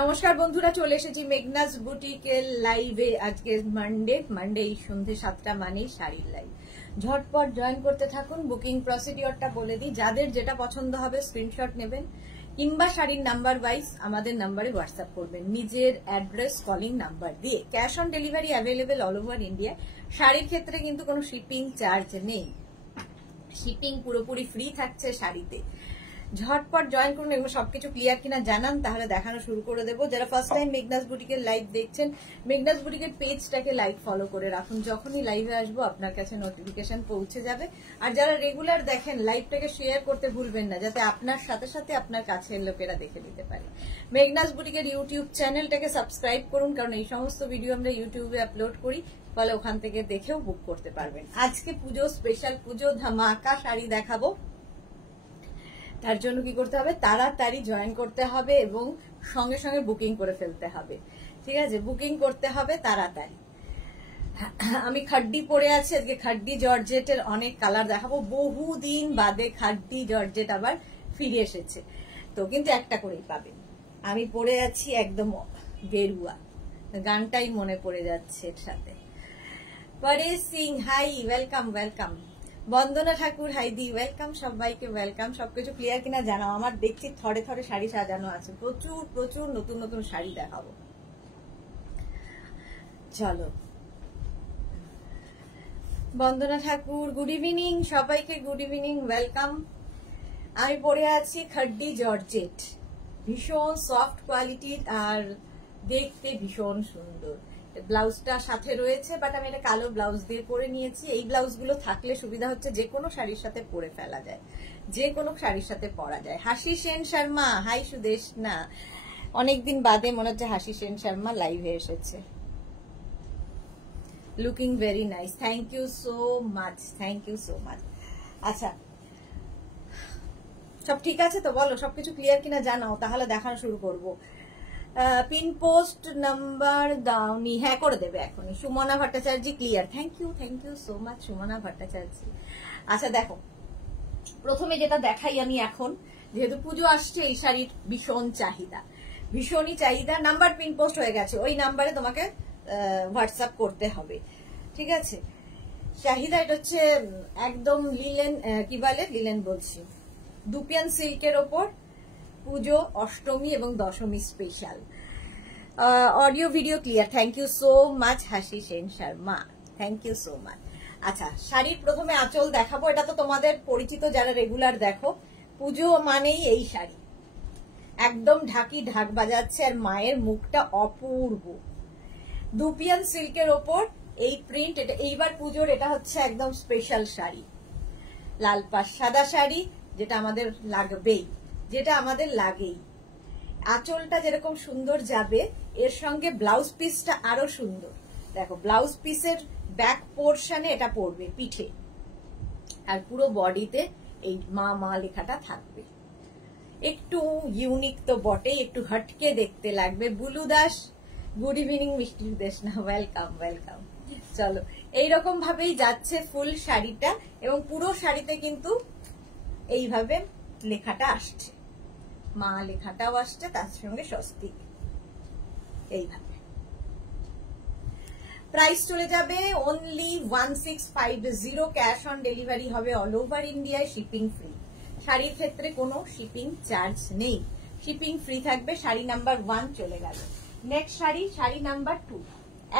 নমস্কার বন্ধুরা, চলে এসেছি মেঘনাস বুটিকের লাইভে। আজকে মানডে এই সন্ধ্যে 7টা মানেই শাড়ির লাইভ। ঝটপট জয়েন করতে থাকুন। বুকিং প্রসিডিওরটা বলে দিই, যাদের যেটা পছন্দ হবে স্ক্রিনশট নেবেন কিংবা শাড়ির নাম্বার ওয়াইজ আমাদের নাম্বারে হোয়াটসঅ্যাপ করবেন নিজের অ্যাড্রেস কলিং নাম্বার দিয়ে। Cash on delivery available all over India. শাড়ির ক্ষেত্রে কিন্তু কোনো শিপিং চার্জ নেই, শিপিং পুরোপুরি ফ্রি থাকছে শাড়িতে। ঝটপট জয়েন করুন এবং সবকিছু ক্লিয়ার কিনা জানান, তাহলে দেখানো শুরু করে দেবো। যারা ফার্স্ট টাইম মেঘনাস বুটিকের লাইভ দেখছেন, মেঘনাস বুটিকের পেজটাকে লাইক ফলো করে রাখুন। যখনই লাইভে আসবো আপনার কাছে নোটিফিকেশন পৌঁছে যাবে। আর যারা রেগুলার দেখেন, লাইভটাকে শেয়ার করতে ভুলবেন না, যাতে আপনার সাথে সাথে আপনার কাছের লোকেরা দেখে নিতে পারে। মেঘনাস বুটিকের ইউটিউব চ্যানেলটাকে সাবস্ক্রাইব করুন, কারণ এই সমস্ত ভিডিও আমরা ইউটিউবে আপলোড করি, ফলে ওখান থেকে দেখেও বুক করতে পারবেন। আজকে পুজো স্পেশাল, পুজো ধামাকা শাড়ি দেখাবো। তার জন্য কি করতে হবে, তাড়াতাড়ি জয়েন করতে হবে এবং সঙ্গে সঙ্গে বুকিং করে ফেলতে হবে। ঠিক আছে, বুকিং করতে হবে তাড়াতাড়ি। আমি খাড্ডি পরে আছি আজকে, খাড্ডি জর্জেটের অনেক কালার দেখাবো। বহুদিন বাদে খাড্ডি জর্জেট আবার ফিরে এসেছে, তো কিন্তু একটা করেই পাবেন। আমি পরে আছি একদম গেরুয়া, গানটাই মনে পড়ে যাচ্ছে এর সাথে। Paresh Singh hi, welcome welcome. Bandana Thakur হাইদি, ওয়েলকাম সবাইকে, ওয়েলকাম। সবকিছু ক্লিয়ার কিনা জানাও। আমার দেখছি থরে থরে শাড়ি সাজানো আছে, প্রচুর প্রচুর নতুন নতুন শাড়ি দেখাবো। চলো, বন্দনা ঠাকুর গুড ইভিনিং সবাইকে, গুড ইভিনিং, ওয়েলকাম। আমি পরে আছি খাড্ডি জর্জেট, ভীষণ সফট কোয়ালিটির আর দেখতে ভীষণ সুন্দর। ব্লাউজটা সাথে রয়েছে, বাট আমি এটা কালো ব্লাউজ দিয়ে পরে নিয়েছি। এই ব্লাউজগুলো থাকলে সুবিধা হচ্ছে যে কোনো শাড়ির সাথে পরে ফেলা যায়, যে কোনো শাড়ির সাথে পরা যায়। হাসি সেন শর্মা হাই, সুদেশ না, অনেকদিন বাদে মনে হচ্ছে হাসি সেন শর্মা লাইভে এসেছে। Looking very nice, thank you so much, thank you so much. আচ্ছা, সব ঠিক আছে তো? বলো সবকিছু ক্লিয়ার কিনা জানাও, তাহলে দেখানো শুরু করবো। পিন পোস্ট নাম্বার দাওনি? হ্যাঁ, করে দেবে এখনই। Sumana Bhattacharya clear, thank you so much Sumana Bhattacharya. আচ্ছা দেখো, প্রথমে যেটা দেখাই আমি এখন, যেহেতু পুজো আসছে, এই শাড়ির ভীষণ চাহিদা, ভীষণই চাহিদা। নাম্বার পিন পোস্ট হয়ে গেছে, ওই নাম্বারে তোমাকে হোয়াটসঅ্যাপ করতে হবে, ঠিক আছে? চাহিদা এটা হচ্ছে একদম লিলেন, কি বলে লিলেন বলছি, দুপিয়ান সিল্কের ওপর পুজো, অষ্টমী এবং Dashami special. Audio video clear, thank you so much Hasi Sen Sharma, thank you so much. আচ্ছা, শাড়ির প্রথমে আঁচল দেখাবো। এটা তো তোমাদের পরিচিত, যারা রেগুলার দেখো। পুজো মানেই এই শাড়ি, একদম ঢাকি ঢাক বাজাচ্ছে, আর মায়ের মুখটা অপূর্ব। দুপিয়ান সিল্কের ওপর এই প্রিন্ট, এটা এইবার পুজোর এটা হচ্ছে একদম স্পেশাল শাড়ি। লাল পাড় সাদা শাড়ি, যেটা আমাদের লাগবেই, যেটা আমাদের লাগেই। আঁচলটা যেরকম সুন্দর যাবে, এর সঙ্গে ব্লাউজ পিসটা আরো সুন্দর। দেখো, ব্লাউজ পিসের ব্যাক পোর্শনে এটা পড়বে পিঠে, আর পুরো বডিতে এই মা মা লেখাটা থাকবে। একটু ইউনিক তো বটেই, একটু হটকে দেখতে লাগবে। বুলু দাস গুড ইভিনিং, মিষ্টি দেশ না, ওয়েলকাম ওয়েলকাম। চলো, এইরকম ভাবেই যাচ্ছে ফুল শাড়িটা, এবং পুরো শাড়িতে কিন্তু এইভাবে লেখাটা আসছে, মা লেখাটাও আসছে, তার সঙ্গে স্বস্তিক। এইভাবে প্রাইস চলে যাবে অনলি 1650। ক্যাশ অন ডেলিভারি হবে অল ওভার ইন্ডিয়ায়, শিপিং ফ্রি। শাড়ির ক্ষেত্রে কোনো শিপিং চার্জ নেই, শিপিং ফ্রি থাকবে। শাড়ি নাম্বার 1 চলে গেল। Next sari, sari number 2।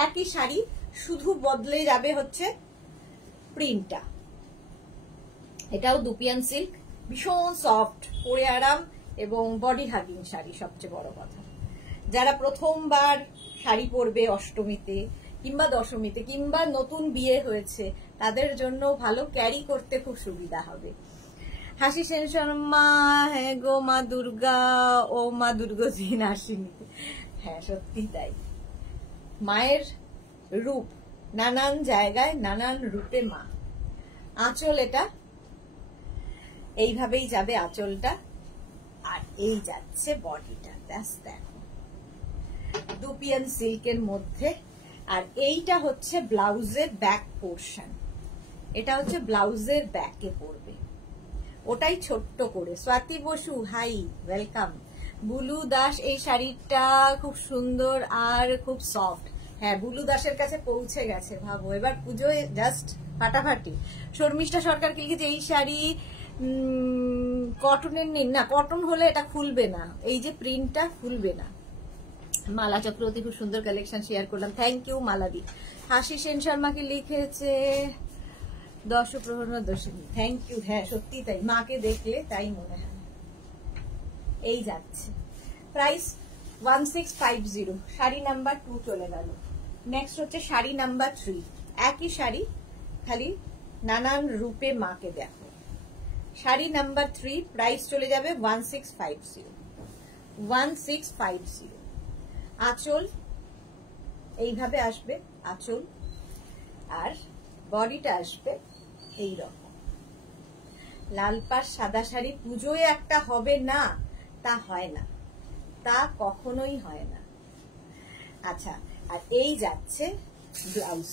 একই শাড়ি, শুধু বদলে যাবে হচ্ছে প্রিন্টটা। এটাও দুপিয়ান সিল্ক, ভীষণ সফট, পরে আরাম এবং বডি হাগিং শাড়ি। সবচেয়ে বড় কথা, যারা প্রথমবার শাড়ি পরবে অষ্টমীতে কিংবা দশমীতে, কিংবা নতুন বিয়ে হয়েছে, তাদের জন্য ভালো, ক্যারি করতে খুব সুবিধা হবে। হাসি সেন শর্মা, হ্যাঁ গো মা দুর্গা, ও মা দুর্গোজিন আসেনি। হ্যাঁ, সত্যি তাই। মায়ের রূপ নানান জায়গায়, নানান রূপে মা। আঁচল এটা এইভাবেই যাবে আঁচলটা, আর এই যাচ্ছে বডিটা। দেখো, দুপিয়ান সিল্কের মধ্যে। আর এইটা হচ্ছে ব্লাউজের ব্যাক পোর্শন, এটা হচ্ছে ব্লাউজের ব্যাকে পড়বে, ওটাই ছোট্ট করে। Swati Basu hi, welcome. বুলু দাস, এই শাড়িটা খুব সুন্দর আর খুব সফট। হ্যাঁ, বুলু দাসের কাছে পৌঁছে গেছে, ভাবো এবার পুজোয় জাস্ট ফাটাফাটি। শর্মিষ্ঠা সরকার কি লিখেছে, এই শাড়ি কটনের নেই না, কটন হলে এটা খুলবে না, এই যে প্রিন্টটা খুলবে না। মালা চক্রবর্তী খুব সুন্দর কালেকশন শেয়ার করলাম, থ্যাংক ইউ মালাদি। হাসি সেন শর্মাকে লিখেছে দশপ্রহর দশমী, থ্যাংক ইউ। হ্যাঁ সত্যি তাই, মাকে দেখলে তাই মনে হয়। এই যাচ্ছে, প্রাইস 1650, শাড়ি নাম্বার 2 চলে গেল। নেক্সট হচ্ছে শাড়ি নাম্বার 3, একই শাড়ি খালি নানান রূপে মাকে দেখো। শাড়ি নাম্বার 3 প্রাইস চলে যাবে 1650, 1650। আঁচল এইভাবে আসবে, আঁচল আর বডিটা আসবে এইরকম। লাল পাড় সাদা শাড়ি পুজোয় একটা হবে না, তা হয় না, তা কখনোই হয় না। আচ্ছা, আর এই যাচ্ছে ব্লাউজ,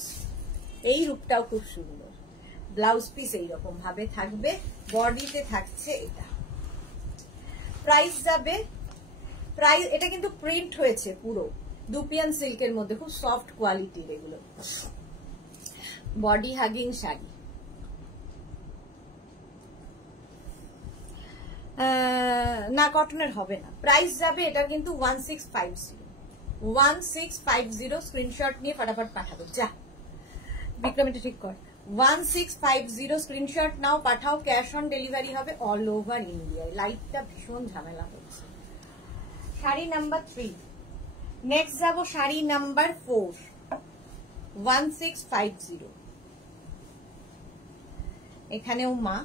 এই রূপটাও খুব সুন্দর। ব্লাউজ পিস এইরকম ভাবে থাকবে, বডিতে থাকছে এটা। প্রাইস যাবে, প্রাইস এটা কিন্তু প্রিন্ট হয়েছে পুরো দুপিয়ান সিল্কের মধ্যে, খুব সফট কোয়ালিটির এগুলো। বডি হাগিং শাড়ি, না কটনের হবে না। প্রাইস যাবে এটা কিন্তু 1650, 1650। স্ক্রিনশট নিয়ে ফটাফট পাঠাবো। যা বিক্রম এটা ঠিক কর, 1650 স্ক্রিনশট নাও, পাঠাও। ক্যাশ অন ডেলিভারি হবে অল ওভার ইন্ডিয়ায়। লাইটটা ভীষণ ঝামেলা হচ্ছে। শাড়ি নাম্বার 3। নেক্সট যাবো শাড়ি নাম্বার 4, 1650। এখানেও মা,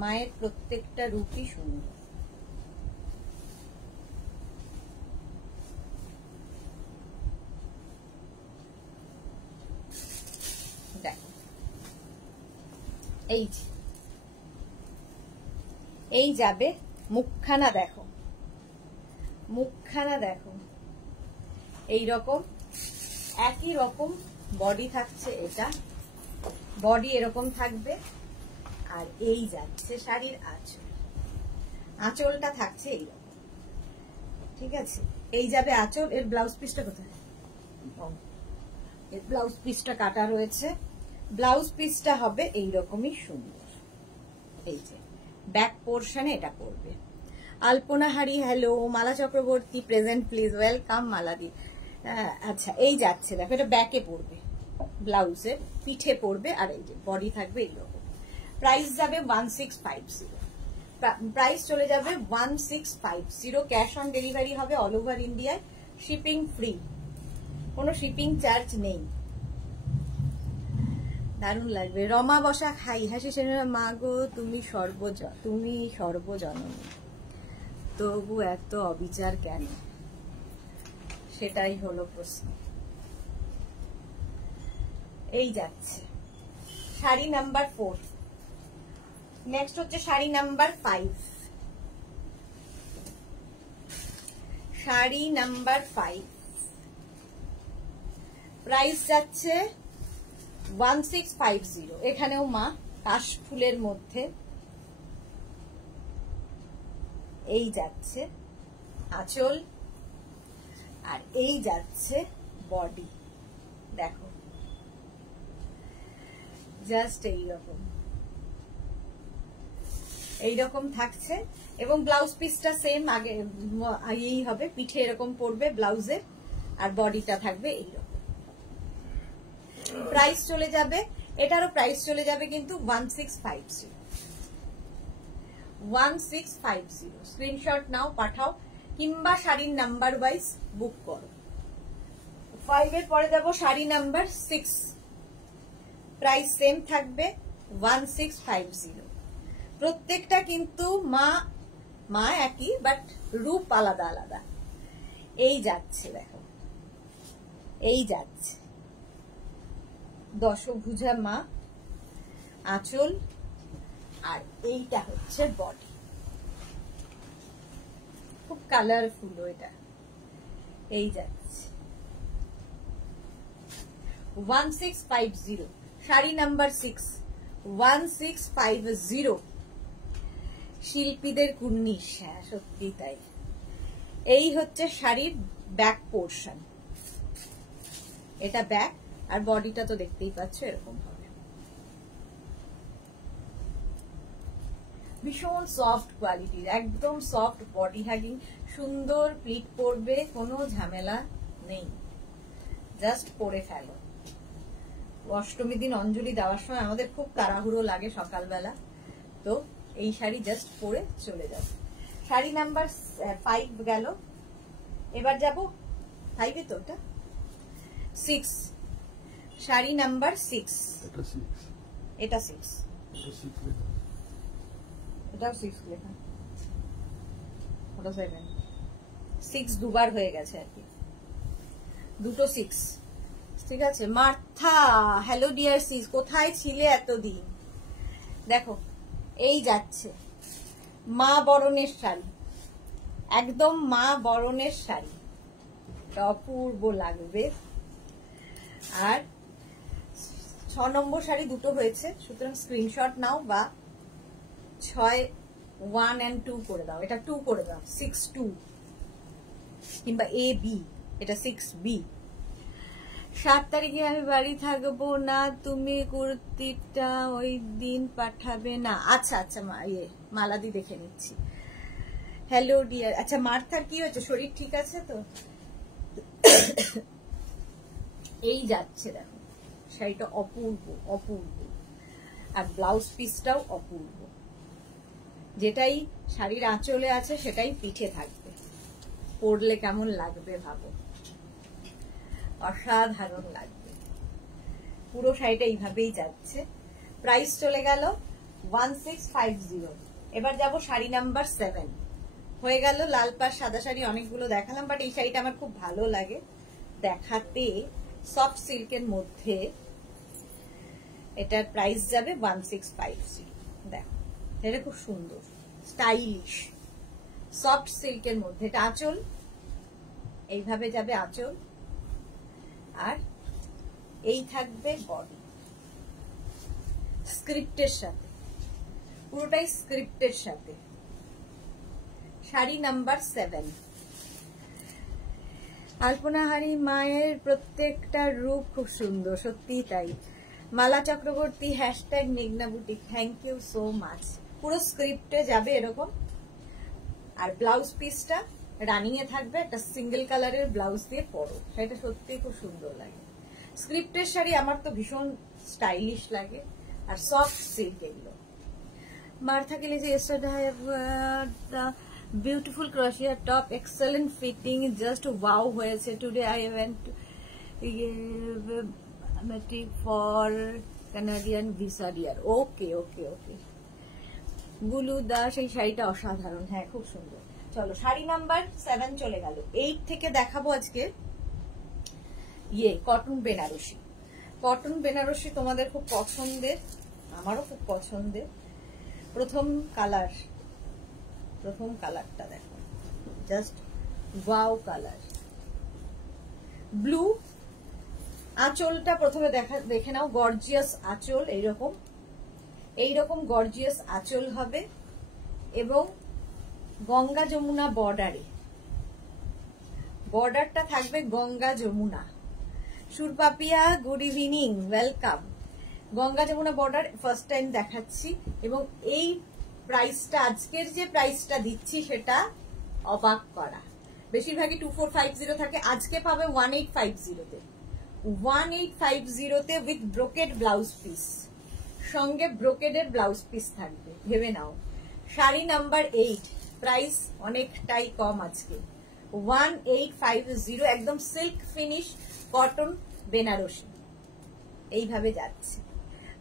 মায়ের প্রত্যেকটা রূপই সুন্দর। দেখো এই যাবে মুখখানা, দেখো মুখখানা দেখো, এই রকম একই রকম বডি থাকছে, এটা বডি এরকম থাকবে। আর এই যাচ্ছে শাড়ির আঁচল, আঁচলটা থাকছে এইরকম, ঠিক আছে। এই যাবে আঁচল। এর ব্লাউজ পিসটা কোথায়? এর ব্লাউজ পিসটা কাটা রয়েছে। ব্লাউজ পিসটা হবে এইরকমই সুন্দর। এই যে ব্যাক পোর্শনে এটা পড়বে। Alpana Hari, hello. Mala Chakraborty present please, welcome মালাদি। আচ্ছা, এই যাচ্ছে, দেখো এটা ব্যাকে পড়বে, ব্লাউজের পিঠে পড়বে, আর এই যে বডি থাকবে এইরকম। প্রাইস যাবে 1650, প্রাইস চলে যাবে 1650। ক্যাশ অন ডেলিভারি হবে অল ওভার ইন্ডিয়ায়, শিপিং ফ্রি, কোনো শিপিং চার্জ নেই। দারুণ লাগবে। রমা বসা খাই, হাসি সেন, মা গো তুমি সর্বজননী, তবু এত অবিচার কেন? সেটাই হলো প্রশ্ন। এই যাচ্ছে শাড়ি নাম্বার 4। নেক্সট হচ্ছে sari number 5, sari number 5 price যাচ্ছে 1650। এখানেও মা কাশ ফুলের মধ্যে। এই যাচ্ছে আঁচল, আর এই যাচ্ছে বডি, দেখো জাস্ট এইরকম থাকছে। এবং ব্লাউজ পিসটা সেম আগেই হবে, পিঠে এরকম পড়বে ব্লাউজের, আর বডিটা থাকবে এইরকম। প্রাইস চলে যাবে, এটারও প্রাইস চলে যাবে কিন্তু 1650, 1650। স্ক্রিনশট নাও, পাঠাও, কিংবা শাড়ির নাম্বার ওয়াইজ বুক করো। 5 এর পরে যাবো শাড়ি নাম্বার 6, প্রাইস সেম থাকবে 1650। প্রত্যেকটা কিন্তু মা একই, বাট রূপ আলাদা আলাদা। এই যাচ্ছে, দেখো এই যাচ্ছে দশভুজা মা, আঁচল, আর এইটা হচ্ছে বডি। খুব কালারফুল এটা। এই যাচ্ছে 1650, শাড়ি নাম্বার 6, 1650। শিল্পীদের কুর্নিশ, হ্যাঁ সত্যি তাই। এই হচ্ছে শাড়ির ব্যাক পোর্শন, এটা ব্যাক, আর বডিটা তো দেখতেই পাচ্ছ এরকম হবে। ভীষণ সফট কোয়ালিটির, একদম সফট বডি হ্যাগিং, সুন্দর প্লিট পরবে, কোনো ঝামেলা নেই, জাস্ট পরে ফেলো। অষ্টমী দিন অঞ্জলি দেওয়ার সময় আমাদের খুব তাড়াহুড়ো লাগে সকালবেলা, তো এই শাড়ি জাস্ট পরে চলে যাবে। শাড়ি নাম্বার 5 গেল, এবার যাব 5-এ, তো ওটা 6, শাড়ি নাম্বার 6, এটা 6, এটাও 6 লেখা, ওটা 7, 6 দুবার হয়ে গেছে আর কি, দুটো 6, ঠিক আছে। মার্থা, হ্যালো ডিয়ার সিস, কোথায় ছিলে এতদিন? দেখো এই যাচ্ছে মা বরণের শাড়ি, একদম মা বরণের শাড়ি, অপূর্ব লাগবে। আর 6 নম্বর শাড়ি দুটো হয়েছে, সুতরাং স্ক্রিনশট নাও বা 6 1 and 2 করে দাও, এটা 2 করে দাও, 6-2 কিংবা AB, এটা 6B। 7 তারিখে আমি বাড়ি থাকবো না, তুমি কুর্তিটা ওই দিন পাঠাবে না? আচ্ছা আচ্ছা, মালাদি দেখে নিচ্ছি। হ্যালো ডিয়ার, আচ্ছা মার্থার কি হয়েছে, শরীর ঠিক আছে তো? এই যাচ্ছে, দেখো শাড়িটা অপূর্ব অপূর্ব, আর ব্লাউজ পিসটাও অপূর্ব, যেটাই শাড়ির আঁচলে আছে সেটাই পিঠে থাকবে, পরলে কেমন লাগবে ভাবো, অসাধারণ লাগবে। পুরো শাড়িটা এইভাবেই যাচ্ছে। প্রাইস চলে গেল 1650। এবার যাব শাড়ি নাম্বার 7, হয়ে গেল লাল পাড় সাদা শাড়ি অনেকগুলো দেখালাম, বাট এই শাড়িটা আমার খুব ভালো লাগে দেখাতে, সফট সিল্কের মধ্যে। এটার প্রাইস যাবে 1650। দেখো এটা খুব সুন্দর স্টাইলিশ সফট সিল্কের মধ্যে, এটা আঁচল, এইভাবে যাবে আঁচল, আর এই থাকবে বডি স্ক্রিপ্টের সাথে, পুরোটাই স্ক্রিপ্টের সাথে। শাড়ি নাম্বার 7। আলপনাহারি মায়ের প্রত্যেকটা রূপ খুব সুন্দর, সত্যি তাই। মালা চক্রবর্তী, হ্যাশট্যাগ মেঘনা boutique, thank you so much. পুরো স্ক্রিপ্টে যাবে এরকম, আর ব্লাউজ পিসটা রানিং এ থাকবে, একটা সিঙ্গেল কালারের ব্লাউজ দিয়ে পরো, সেটা সত্যি খুব সুন্দর লাগে। স্ক্রিপ্টের শাড়ি আমার তো ভীষণ স্টাইলিশ লাগে, আর সফট সিল্ক এগুলো। মার্থা কে লিখে yesterday I have the beautiful crochet top, excellent fitting, just wow হয়েছে। Today I went meeting for Canadian visa dear. Okay okay okay. গুলু দাস, এই শাড়িটা অসাধারণ, হ্যাঁ খুব সুন্দর। চলো শাড়ি নাম্বার 7 চলে গেল। 8 থেকে দেখাবো আজকে কটন বেনারসি। কটন বেনারসি তোমাদের খুব পছন্দের, আমারও খুব পছন্দের। প্রথম কালারটা দেখো, জাস্ট ওয়াও কালার, ব্লু। আঁচলটা প্রথমে দেখে নাও, গর্জিয়াস আঁচল, এইরকম গর্জিয়াস আঁচল হবে, এবং গঙ্গা যমুনা বর্ডারটা থাকবে Ganga Jamuna. Surpapiya, good evening, welcome. Ganga Jamuna border first time দেখাচ্ছি, এবং এই প্রাইসটা, আজকের যে প্রাইসটা দিচ্ছি সেটা অবাক করা। বেশিরভাগই 2450 থাকে, আজকে পাবে 1850-তে। 1850-তে উইথ ব্রোকেড ব্লাউজ পিস, সঙ্গে ব্রোকেডের ব্লাউজ পিস থাকবে, ভেবে নাও। শাড়ি নাম্বার 8, প্রাইস অনেকটাই কম আজকে, 1850, একদম সিল্ক ফিনিশ কটন বেনারসি, এইভাবে যাচ্ছে।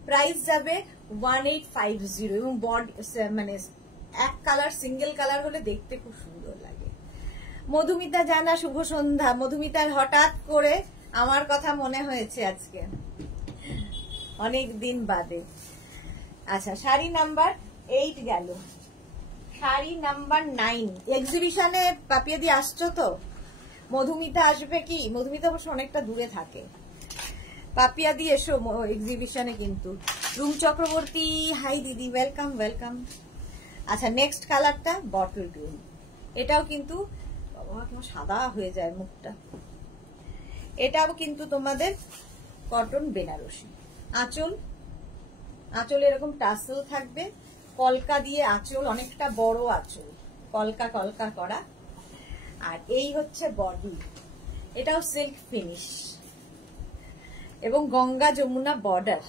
প্রাইস যাবে 1850, এবং বডি মানে এক কালার, সিঙ্গেল কালার হলে দেখতে খুব সুন্দর লাগে। মধুমিতা জানা, শুভ সন্ধ্যা। মধুমিতার হঠাৎ করে আমার কথা মনে হয়েছে আজকে, অনেক দিন বাদে। আচ্ছা শাড়ি নাম্বার 8 গেল। শাড়ি নাম্বার 9, এক্সিবিশনে পাপিয়া দিয়ে আসছো তো? মধুমিতা আসবে কি? মধুমিতা অবশ্য অনেকটা দূরে থাকে। পাপিয়া দিয়ে এসো এক্সিবিশনে কিন্তু। রুম চক্রবর্তী, হাই দিদি, ওয়েলকাম ওয়েলকাম। আচ্ছা নেক্সট কালারটা বটল গ্রিন, এটাও কিন্তু সাদা হয়ে যায় মুখটা। এটাও কিন্তু তোমাদের কটন বেনারসি। আঁচল, আঁচলে এরকম টাসেল থাকবে, কলকা দিয়ে আঁচল, অনেকটা বড় আঁচল, কলকা কলকা করা। আর এই হচ্ছে বডি, এটাও সিল্ক ফিনিশ এবং Ganga Jamuna border.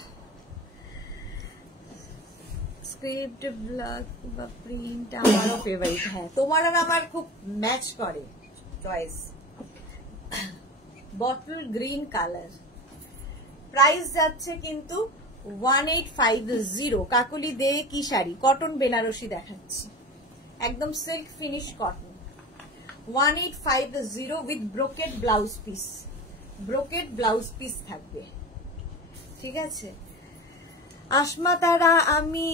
Script block বা প্রিন্ট আমারও ফেভারিট। হ্যাঁ তোমার আর আমার খুব ম্যাচ করে choice. Bottle green colour, price যাচ্ছে কিন্তু 1850। কাকুলি দে কি শাড়ি, কটন বেনারসি দেখাচ্ছি, একদম silk finish cotton. 1850 with brocade blouse piece, brocade blouse piece থাকবে, ঠিক আছে। আসমা তারা আমি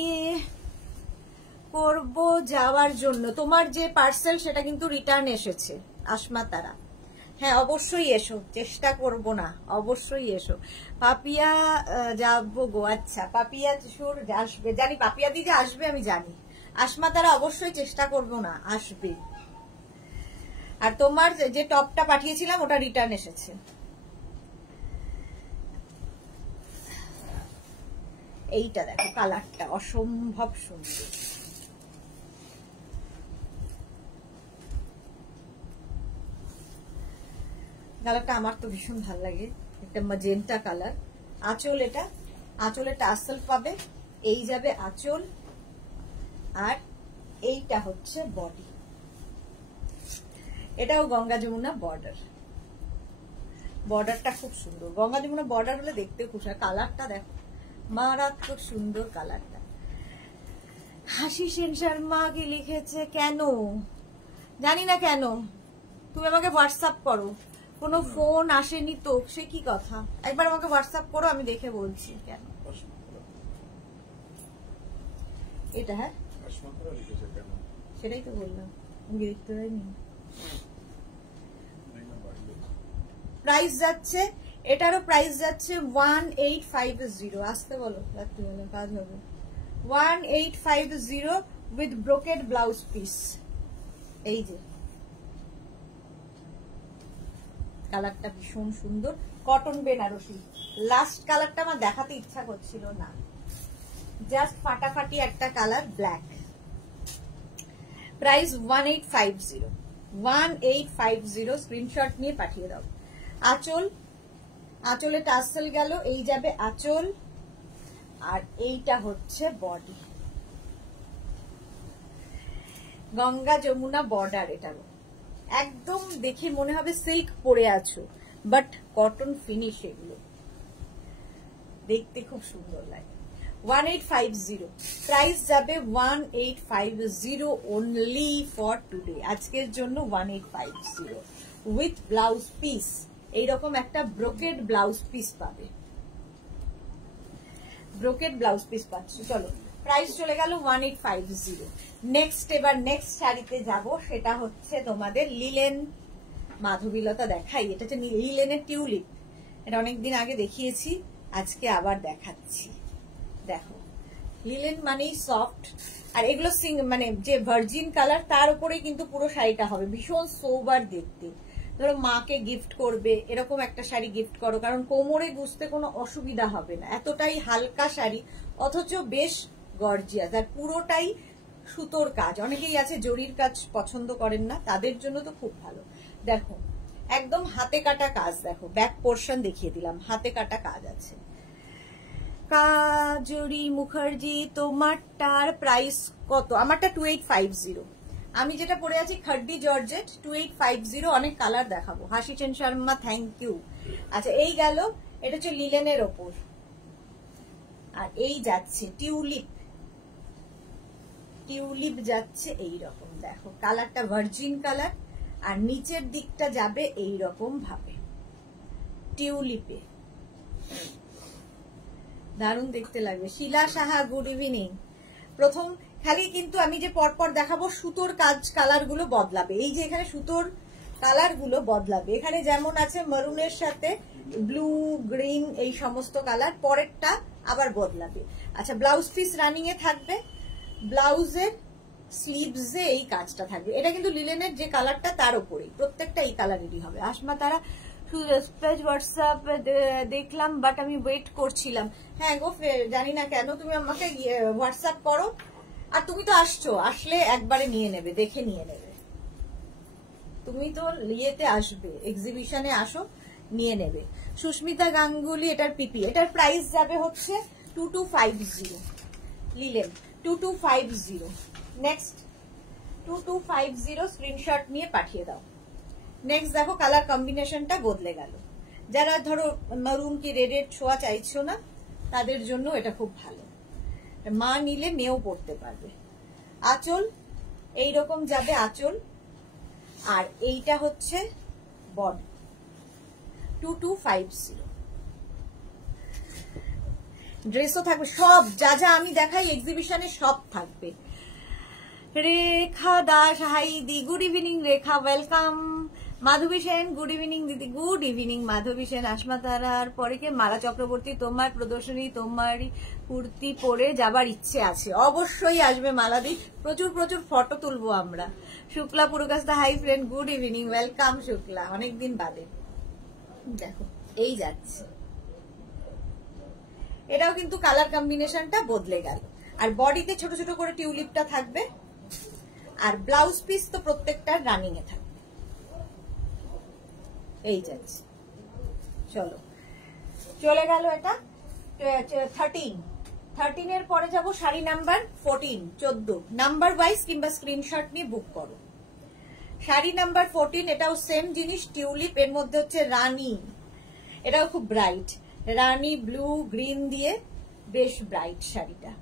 করব যাওয়ার জন্য, তোমার যে পার্সেল সেটা কিন্তু রিটার্ন এসেছে আসমা তারা। হ্যাঁ অবশ্যই এসো, চেষ্টা করব না, অবশ্যই এসো। পাপিয়া যাবো গো, আচ্ছা পাপিয়া সুর আসবে জানি, পাপিয়া দিদি আসবে আমি জানি। আসমা তারা অবশ্যই চেষ্টা করব না, আসবে। আর তোমার যে টপটা পাঠিয়েছিলাম ওটা রিটার্ন এসেছে। এইটা দেখো কালারটা অসম্ভব সুন্দর, কালারটা আমার তো ভীষণ ভালো লাগে, একটা ম্যাজেন্টা কালার। আঁচল, এটা আঁচলে টাসেল পাবে, এই যাবে আঁচল, আর এইটা হচ্ছে বডি। এটাও গঙ্গা যমুনা বর্ডার, বর্ডারটা খুব সুন্দর, গঙ্গা যমুনা বর্ডার হলে দেখতে খুব সুন্দর। কালারটা দেখো মারাত্মক সুন্দর কালারটা। হাসি সেন শর্মা কি লিখেছে, কেন জানি না কেন, তুমি আমাকে হোয়াটসঅ্যাপ করো। কোনো ফোন আসেনি তো, সে কি কথা, একবার আমাকে হোয়াটসঅ্যাপ করো, আমি দেখে বলছি কেন। এটা হ্যাঁ সেটাই তো বললাম, দেখতে পাইনি। প্রাইস যাচ্ছে, এটারও প্রাইস যাচ্ছে 1850। আসতে বলো, রাত্রিবেলা কাজ হবে। 1850 উইথ ব্রোকেড ব্লাউজ পিস। এই যে কালারটা ভীষণ সুন্দর, কটন বেনারসি। লাস্ট কালারটা আমার দেখাতে ইচ্ছা করছিল না, জাস্ট ফাটাফাটি একটা কালার, ব্ল্যাক। প্রাইস 1850, 1850। স্ক্রিনশট নিয়ে পাঠিয়ে দাও। আঁচল, আঁচলে টাসেল গেল, এই যাবে আঁচল, আর এইটা হচ্ছে বডি, গঙ্গা যমুনা বর্ডার। এটারও একদম দেখে মনে হবে সিল্ক পরে আছো, বাট কটন ফিনিশ, এগুলো দেখতে খুব সুন্দর লাগে। 1850, প্রাইস যাবে 1850 অনলি ফর টুডে, আজকের জন্য 1850 উইথ ব্লাউজ পিস। এইরকম একটা ব্রোকেড ব্লাউজ পিস পাবে, ব্রোকেড ব্লাউজ পিস পাচ্ছ। চলো প্রাইস চলে গেল 1850। নেক্সট, এবার নেক্সট শাড়িতে যাব, সেটা হচ্ছে তোমাদের লিলেন মাধবীলতা দেখাই। এটা হচ্ছে লিলেনের টিউলিপ, এটা অনেকদিন আগে দেখিয়েছি, আজকে আবার দেখাচ্ছি। দেখো লিলেন মানেই সফট, আর এগুলো মানে যে ভার্জিন কালার তার উপরেই কিন্তু পুরো শাড়িটা হবে, ভীষণ সোবার দেখতে। ধরো মাকে গিফট করবে, এরকম একটা শাড়ি গিফট করো, কারণ কোমরে গুছতে কোনো অসুবিধা হবে না, এতটাই হালকা শাড়ি অথচ বেশ গর্জিয়াস, আর পুরোটাই সুতোর কাজ। অনেকেই আছে জরির কাজ পছন্দ করেন না, তাদের জন্য তো খুব ভালো। দেখো একদম হাতে কাটা কাজ, দেখো ব্যাক পোর্শন দেখিয়ে দিলাম, হাতে কাটা কাজ আছে। কাজরি মুখার্জি, তোমারটার প্রাইস কত? আমারটা 2850। আমি যেটা পরে আছি খাড্ডি জর্জেট, 2850। অনেক কালার দেখাবো। হাসি সেন শর্মা, থ্যাংক ইউ। আচ্ছা এই গেল, এটা হচ্ছে লিলেনের ওপর, আর এই যাচ্ছে টিউলিপ, টিউলিপ যাচ্ছে এইরকম। দেখো কালারটা ভার্জিন কালার, আর নিচের দিকটা যাবে এইরকম ভাবে টিউলিপে, দারুণ দেখতে লাগবে। শিলা সাহা, গুড ইভিনিং। প্রথম খালি কিন্তু আমি যে পরপর দেখাবো সুতোর কাজ, কালার গুলো বদলাবে। এই যে এখানে সুতোর কালার গুলো বদলাবে, এখানে যেমন আছে মারুনের সাথে ব্লু, গ্রিন, এই সমস্ত কালার, পরেরটা আবার বদলাবে। আচ্ছা ব্লাউজ পিস রানিং এ থাকবে, ব্লাউজের স্লিভসে এই কাজটা থাকবে। এটা কিন্তু লিলেনের যে কালারটা তার উপরেই, প্রত্যেকটা এই কালারেরই হবে। আসমা তারা হোয়াটসঅ্যাপ দেখলাম, বাট আমি ওয়েট করছিলাম। হ্যাঁ গো, জানি না কেন, তুমি আমাকে হোয়াটসঅ্যাপ করো। আর তুমি তো আসছো, আসলে একবারে নিয়ে নেবে, দেখে নিয়ে নেবে। তুমি তো ইয়েতে আসবে, এক্সিবিশনে আসো, নিয়ে নেবে। সুস্মিতা গাঙ্গুলি, এটার পিপি, এটার প্রাইস যাবে হচ্ছে 2250 লিলেন, 2250। নেক্সট 2250 স্ক্রিনশট নিয়ে পাঠিয়ে দাও। নেক্সট দেখো, কালার কম্বিনেশনটা বদলে গেল। যারা ধরো মারুন কি রেডের ছোঁয়া চাইছো না, তাদের জন্য এটা খুব ভালো। মা নিলে মেয়েও পড়তে পারবে। আঁচল এইরকম যাবে আঁচল, আর এইটা হচ্ছে বডি, 2250। ড্রেসও থাকবে, সব যা যা আমি দেখাই এক্সিবিশনে সব থাকবে। রেখা দাস, হাই দি, গুড ইভিনিং রেখা, ওয়েলকাম। মাধবী সেন, গুড ইভিনিং দিদি, গুড ইভিনিং মাধবী সেন। আসমা তারার পরে কে মালা চক্রবর্তী, তোমার প্রদর্শনী, তোমারই কুর্তি পরে যাবার ইচ্ছে আছে। অবশ্যই আসবে মালাদি, প্রচুর প্রচুর ফটো তুলবো আমরা। Shukla Purkasta, hi friend, good evening, welcome Shukla, অনেকদিন বাদে। দেখো এই যাচ্ছে, এটাও কিন্তু কালার কম্বিনেশনটা বদলে গেল। আর বডিতে ছোট ছোট করে টিউলিপটা থাকবে, আর ব্লাউজ পিস তো প্রত্যেকটা রানিং এ থাকবে। এই যাচ্ছে, চলো চলে গেল এটা 13 এর পরে যাব শাড়ি নাম্বার 14, 14 নাম্বার ওয়াইজ কিংবা স্ক্রিনশট নিয়ে বুক করো। শাড়ি নাম্বার 14, এটাও সেম জিনিস, টিউলিপ, এর মধ্যে হচ্ছে রানী, এটাও খুব ব্রাইট, রানী ব্লু গ্রিন দিয়ে বেশ ব্রাইট শাড়িটা।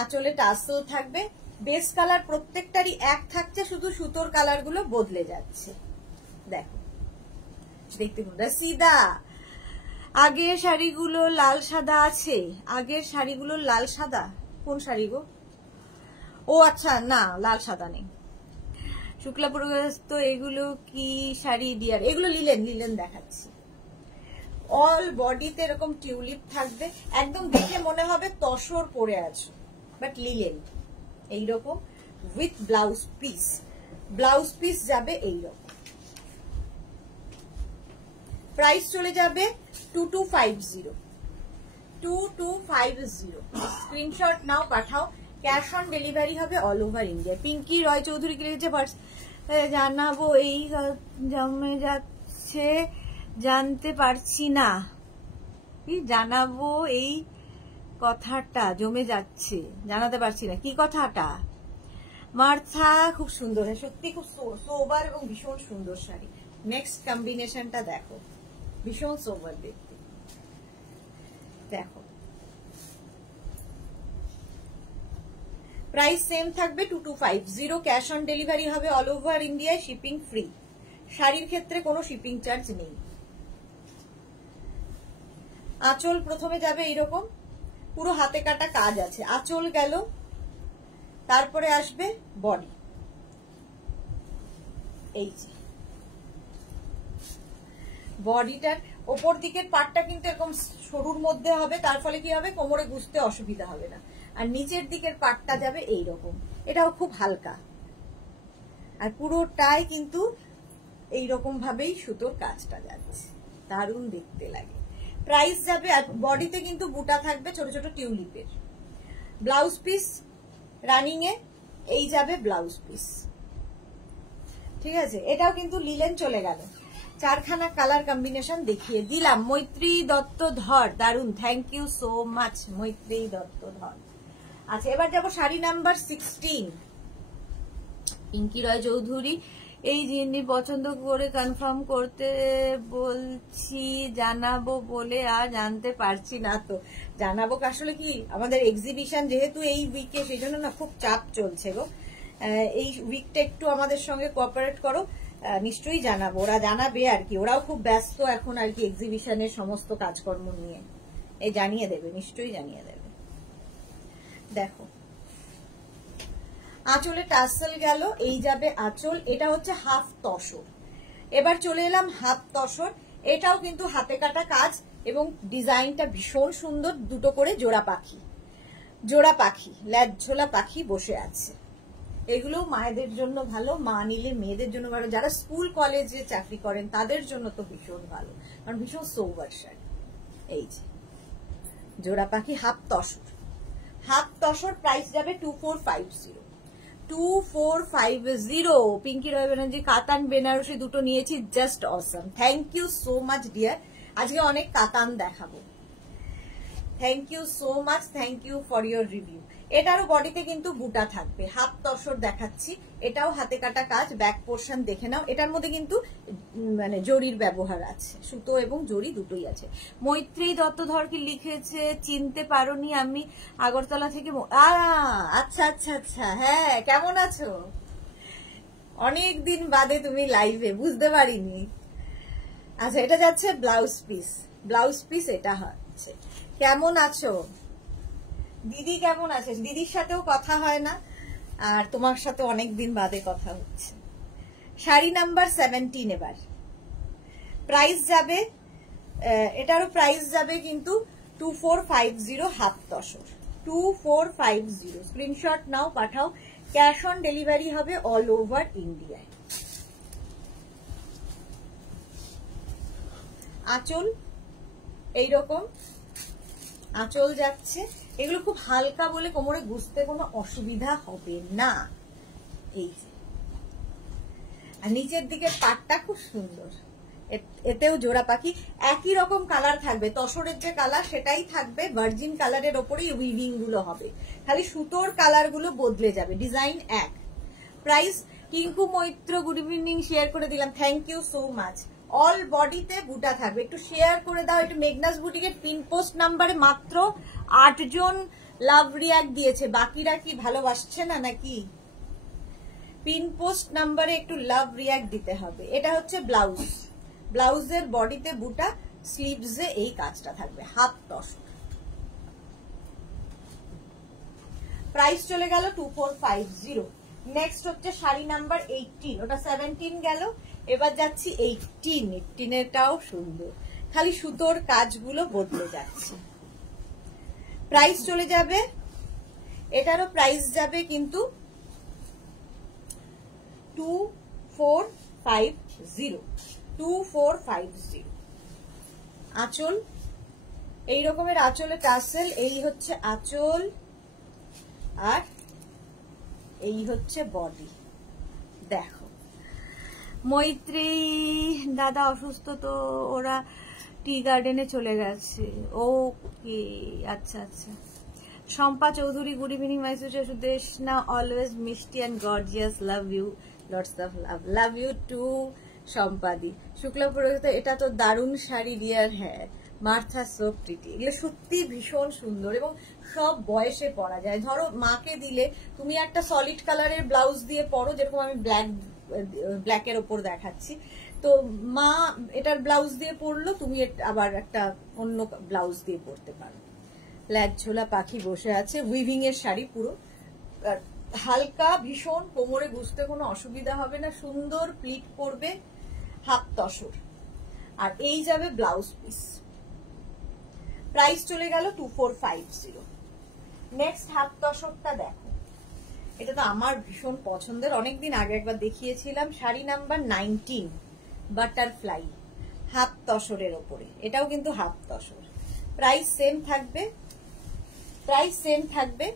আঁচলে টাসেল থাকবে, বেস কালার প্রত্যেকটারই এক থাকছে, শুধু সুতোর কালার গুলো বদলে যাচ্ছে। দেখো দেখতে রসিদা, আগের শাড়িগুলো লাল সাদা আছে, আগের শাড়িগুলো লাল সাদা, কোন শাড়ি গো? ও আচ্ছা, না লাল সাদা নেই। শুক্লাপুর, তো এগুলো কি শাড়ি ডিয়ার? এগুলো লিলেন, লিলেন দেখাচ্ছি। অল বডিতে এরকম টিউলিপ থাকবে, একদম দেখে মনে হবে তসর পরে আছো, বাট লিলেন এইরকম with blouse piece. Blouse piece যাবে এইরকম। প্রাইস চলে যাবে 2250, 2250। স্ক্রিনশট নাও, পাঠাও। ক্যাশ অন ডেলিভারি হবে অল ওভার ইন্ডিয়া। পিঙ্কি রয় চৌধুরী কি লিখেছে? জানাবো এই জমে যাচ্ছে, জানতে পারছি না কি জানাবো, এই কথাটা জমে যাচ্ছে, জানাতে পারছি না কি কথাটা। মার্থা, খুব সুন্দর, সত্যি খুব সোবার এবং ভীষণ সুন্দর শাড়ি। নেক্সট কম্বিনেশনটা দেখো, ভীষণ সোবার দেখতে। দেখো প্রাইস সেম থাকবে 2250, ক্যাশ অন ডেলিভারি হবে অল ওভার ইন্ডিয়ায়, শিপিং ফ্রি। শাড়ির ক্ষেত্রে কোনো শিপিং চার্জ নেই। আঁচল প্রথমে যাবে এইরকম, পুরো হাতে কাটা কাজ আছে। আঁচল গেল, তারপরে আসবে বডি, এই যে বডিটার ওপর দিকের পাটটা কিন্তু এরকম সরুর মধ্যে হবে, তার ফলে কি হবে, কোমরে গুছতে অসুবিধা হবে না। আর নিচের দিকের পাটটা যাবে এইরকম, এটাও খুব হালকা, আর পুরোটাই কিন্তু এইরকম ভাবেই সুতোর কাজটা যাচ্ছে, দারুণ দেখতে লাগে। প্রাইস যাবে, আর বডিতে কিন্তু বুটা থাকবে ছোট ছোট টিউলিপের। ব্লাউজ পিস রানিং এ, এই যাবে ব্লাউজ পিস, ঠিক আছে। এটাও কিন্তু লিলেন চলে গেল। চারখানা কালার কম্বিনেশন দেখিয়ে দিলাম। মৈত্রী দত্ত ধর, দারুন, থ্যাংক ইউ সো মাচ মৈত্রী দত্ত ধর। আচ্ছা, এবার যাবো শাড়ি নাম্বার 16। পিঙ্কি রয় চৌধুরী, এই জিনিস পছন্দ করে কনফার্ম করতে বলছি, জানাবো বলে আর জানতে পারছি না। তো জানাবো, আসলে কি আমাদের এক্সিবিশন যেহেতু এই উইকে, সেই জন্য না খুব চাপ চলছে গো। এই উইকটা একটু আমাদের সঙ্গে কোঅপারেট করো, নিশ্চয়ই জানাবো। ওরা জানাবে আর কি, ওরাও খুব ব্যস্ত এখন আর কি এক্সিবিশনের সমস্ত কাজকর্ম নিয়ে। এই জানিয়ে দেবে, নিশ্চয়ই জানিয়ে দেবে। দেখো আঁচলে টাসেল গেল, এই যাবে আঁচল, এটা হচ্ছে হাফ তসর। এবার চলে এলাম হাফ তসর, এটাও কিন্তু হাতে কাটা কাজ এবং ডিজাইনটা ভীষণ সুন্দর, দুটো করে জোড়া পাখি। জোড়া পাখি, ল্যাজঝোলা পাখি বসে আছে। এগুলো মায়েদের জন্য ভালো, মা নিলে মেয়েদের জন্য ভালো, যারা স্কুল কলেজে চাকরি করেন তাদের জন্য তো ভীষণ ভালো, কারণ ভীষণ সোবার শাড়ি। এই যে জোড়া পাখি half tussar, half tussar, price যাবে 2450। 2450। পিঙ্কি রয় ব্যানার্জি কাতান বেনারসি দুটো নিয়েছি, just awesome. Thank you so much dear. আজকে অনেক কাতান দেখাবো। Thank you so much, thank you for your review. এটারও বডিতে কিন্তু বুটা থাকবে, হাফ তসর দেখাচ্ছি, এটাও হাতে কাটা কাজ, ব্যাক পোর্শন দেখে নাও। এটার মধ্যে কিন্তু মানে জরির ব্যবহার আছে, সুতো এবং জরি দুটোই আছে। মৈত্রী দত্তধর কি লিখেছে, চিনতে পারোনি আমি আগরতলা থেকে। আচ্ছা আচ্ছা আচ্ছা, হ্যাঁ কেমন আছো? অনেক দিন বাদে তুমি লাইভে, বুঝতে পারিনি। আচ্ছা, এটা যাচ্ছে ব্লাউজ পিস, ব্লাউজ পিস এটা হচ্ছে। কেমন আছো দিদি, কেমন আছিস? দিদির সাথেও কথা হয় না, আর তোমার সাথে অনেক দিন বাদে কথা হচ্ছে। শাড়ি নাম্বার 17 এবার প্রাইস যাবে, এটারও প্রাইস যাবে কিন্তু 2450 হাফ তসর, 2450। স্ক্রিনশট নাও, পাঠাও। ক্যাশ অন ডেলিভারি হবে অল ওভার ইন্ডিয়ায়। আঁচল এইরকম আঁচল যাচ্ছে, এগুলো খুব হালকা বলে কোমরে গুছতে কোনো অসুবিধা হবে না। এই যে, আর নিচের দিকে পাটটা খুব সুন্দর, এতেও জোড়া পাখি। একই রকম কালার থাকবে, তসরের যে কালার সেটাই থাকবে, ভার্জিন কালারের ওপরেই উইভিং গুলো হবে, খালি সুতোর কালার গুলো বদলে যাবে, ডিজাইন এক। Price Tinku Maitra good evening, share করে দিলাম, thank you so much. All বডিতে বুটা থাকবে, একটু শেয়ার করে দাও। একটু মেঘনাস বুটিকের পিন পোস্ট নাম্বারে মাত্র 8 জন লাভ রিয়াক্ট দিয়েছে, বাকিরা কি ভালোবাসছে না নাকি? পিন পোস্ট নাম্বারে একটু লাভ রিয়াক্ট দিতে হবে। এটা হচ্ছে ব্লাউজ, ব্লাউজের বডিতে বুটা, স্লিভসে এই কাজটা থাকবে, হাফ তসর। প্রাইস চলে গেল 2450। নেক্সট হচ্ছে শাড়ি নাম্বার 18, ওটা 17 গেল, এবার যাচ্ছি 18। 18টাও সুন্দর, খালি সুতোর কাজগুলো বদলে যাচ্ছে। প্রাইস চলে যাবে, এটারও প্রাইস যাবে কিন্তু 2450, 2450। আঁচল এই রকমের, আঁচলে টাসেল, এই হচ্ছে আঁচল, আর এই হচ্ছে বডি। দেখো মৈত্রী দাদা অসুস্থ, তো ওরা টি গার্ডেনে চলে গেছে। ওকে, আচ্ছা আচ্ছা। Shampa Chowdhury good evening my sweet Sudeshna, always মিষ্টি and gorgeous, love you, lots of love. Love you too শম্পাদি। শুক্লা পুরোহিত, এটা তো দারুণ শাড়ি ডিয়ার। হ্যাঁ, মার্থা সো প্রিটি, এগুলো সত্যি ভীষণ সুন্দর এবং সব বয়সে পরা যায়। ধরো মাকে দিলে, তুমি একটা সলিড কালারের ব্লাউজ দিয়ে পরো, যেরকম আমি ব্ল্যাকের ওপর দেখাচ্ছি, তো মা এটার ব্লাউজ দিয়ে পরলো, তুমি আবার একটা অন্য ব্লাউজ দিয়ে পরতে পারো। ল্যাজঝোলা পাখি বসে আছে, উইভিং এর শাড়ি, পুরো হালকা, ভীষণ, কোমরে গুছতে কোনো অসুবিধা হবে না, সুন্দর প্লিট পরবে, হাফ তসর। আর এই যাবে ব্লাউজ পিস। প্রাইস চলে গেল 2450। নেক্সট হাফ তসরটা দেখো, এটা তো আমার ভীষণ পছন্দের, অনেকদিন আগে একবার দেখিয়েছিলাম। শাড়ি নাম্বার 19, বাটারফ্লাই, হাফ তসরের ওপরে, এটাও কিন্তু হাফ তসর। প্রাইস সেম থাকবে, প্রাইস সেম থাকবে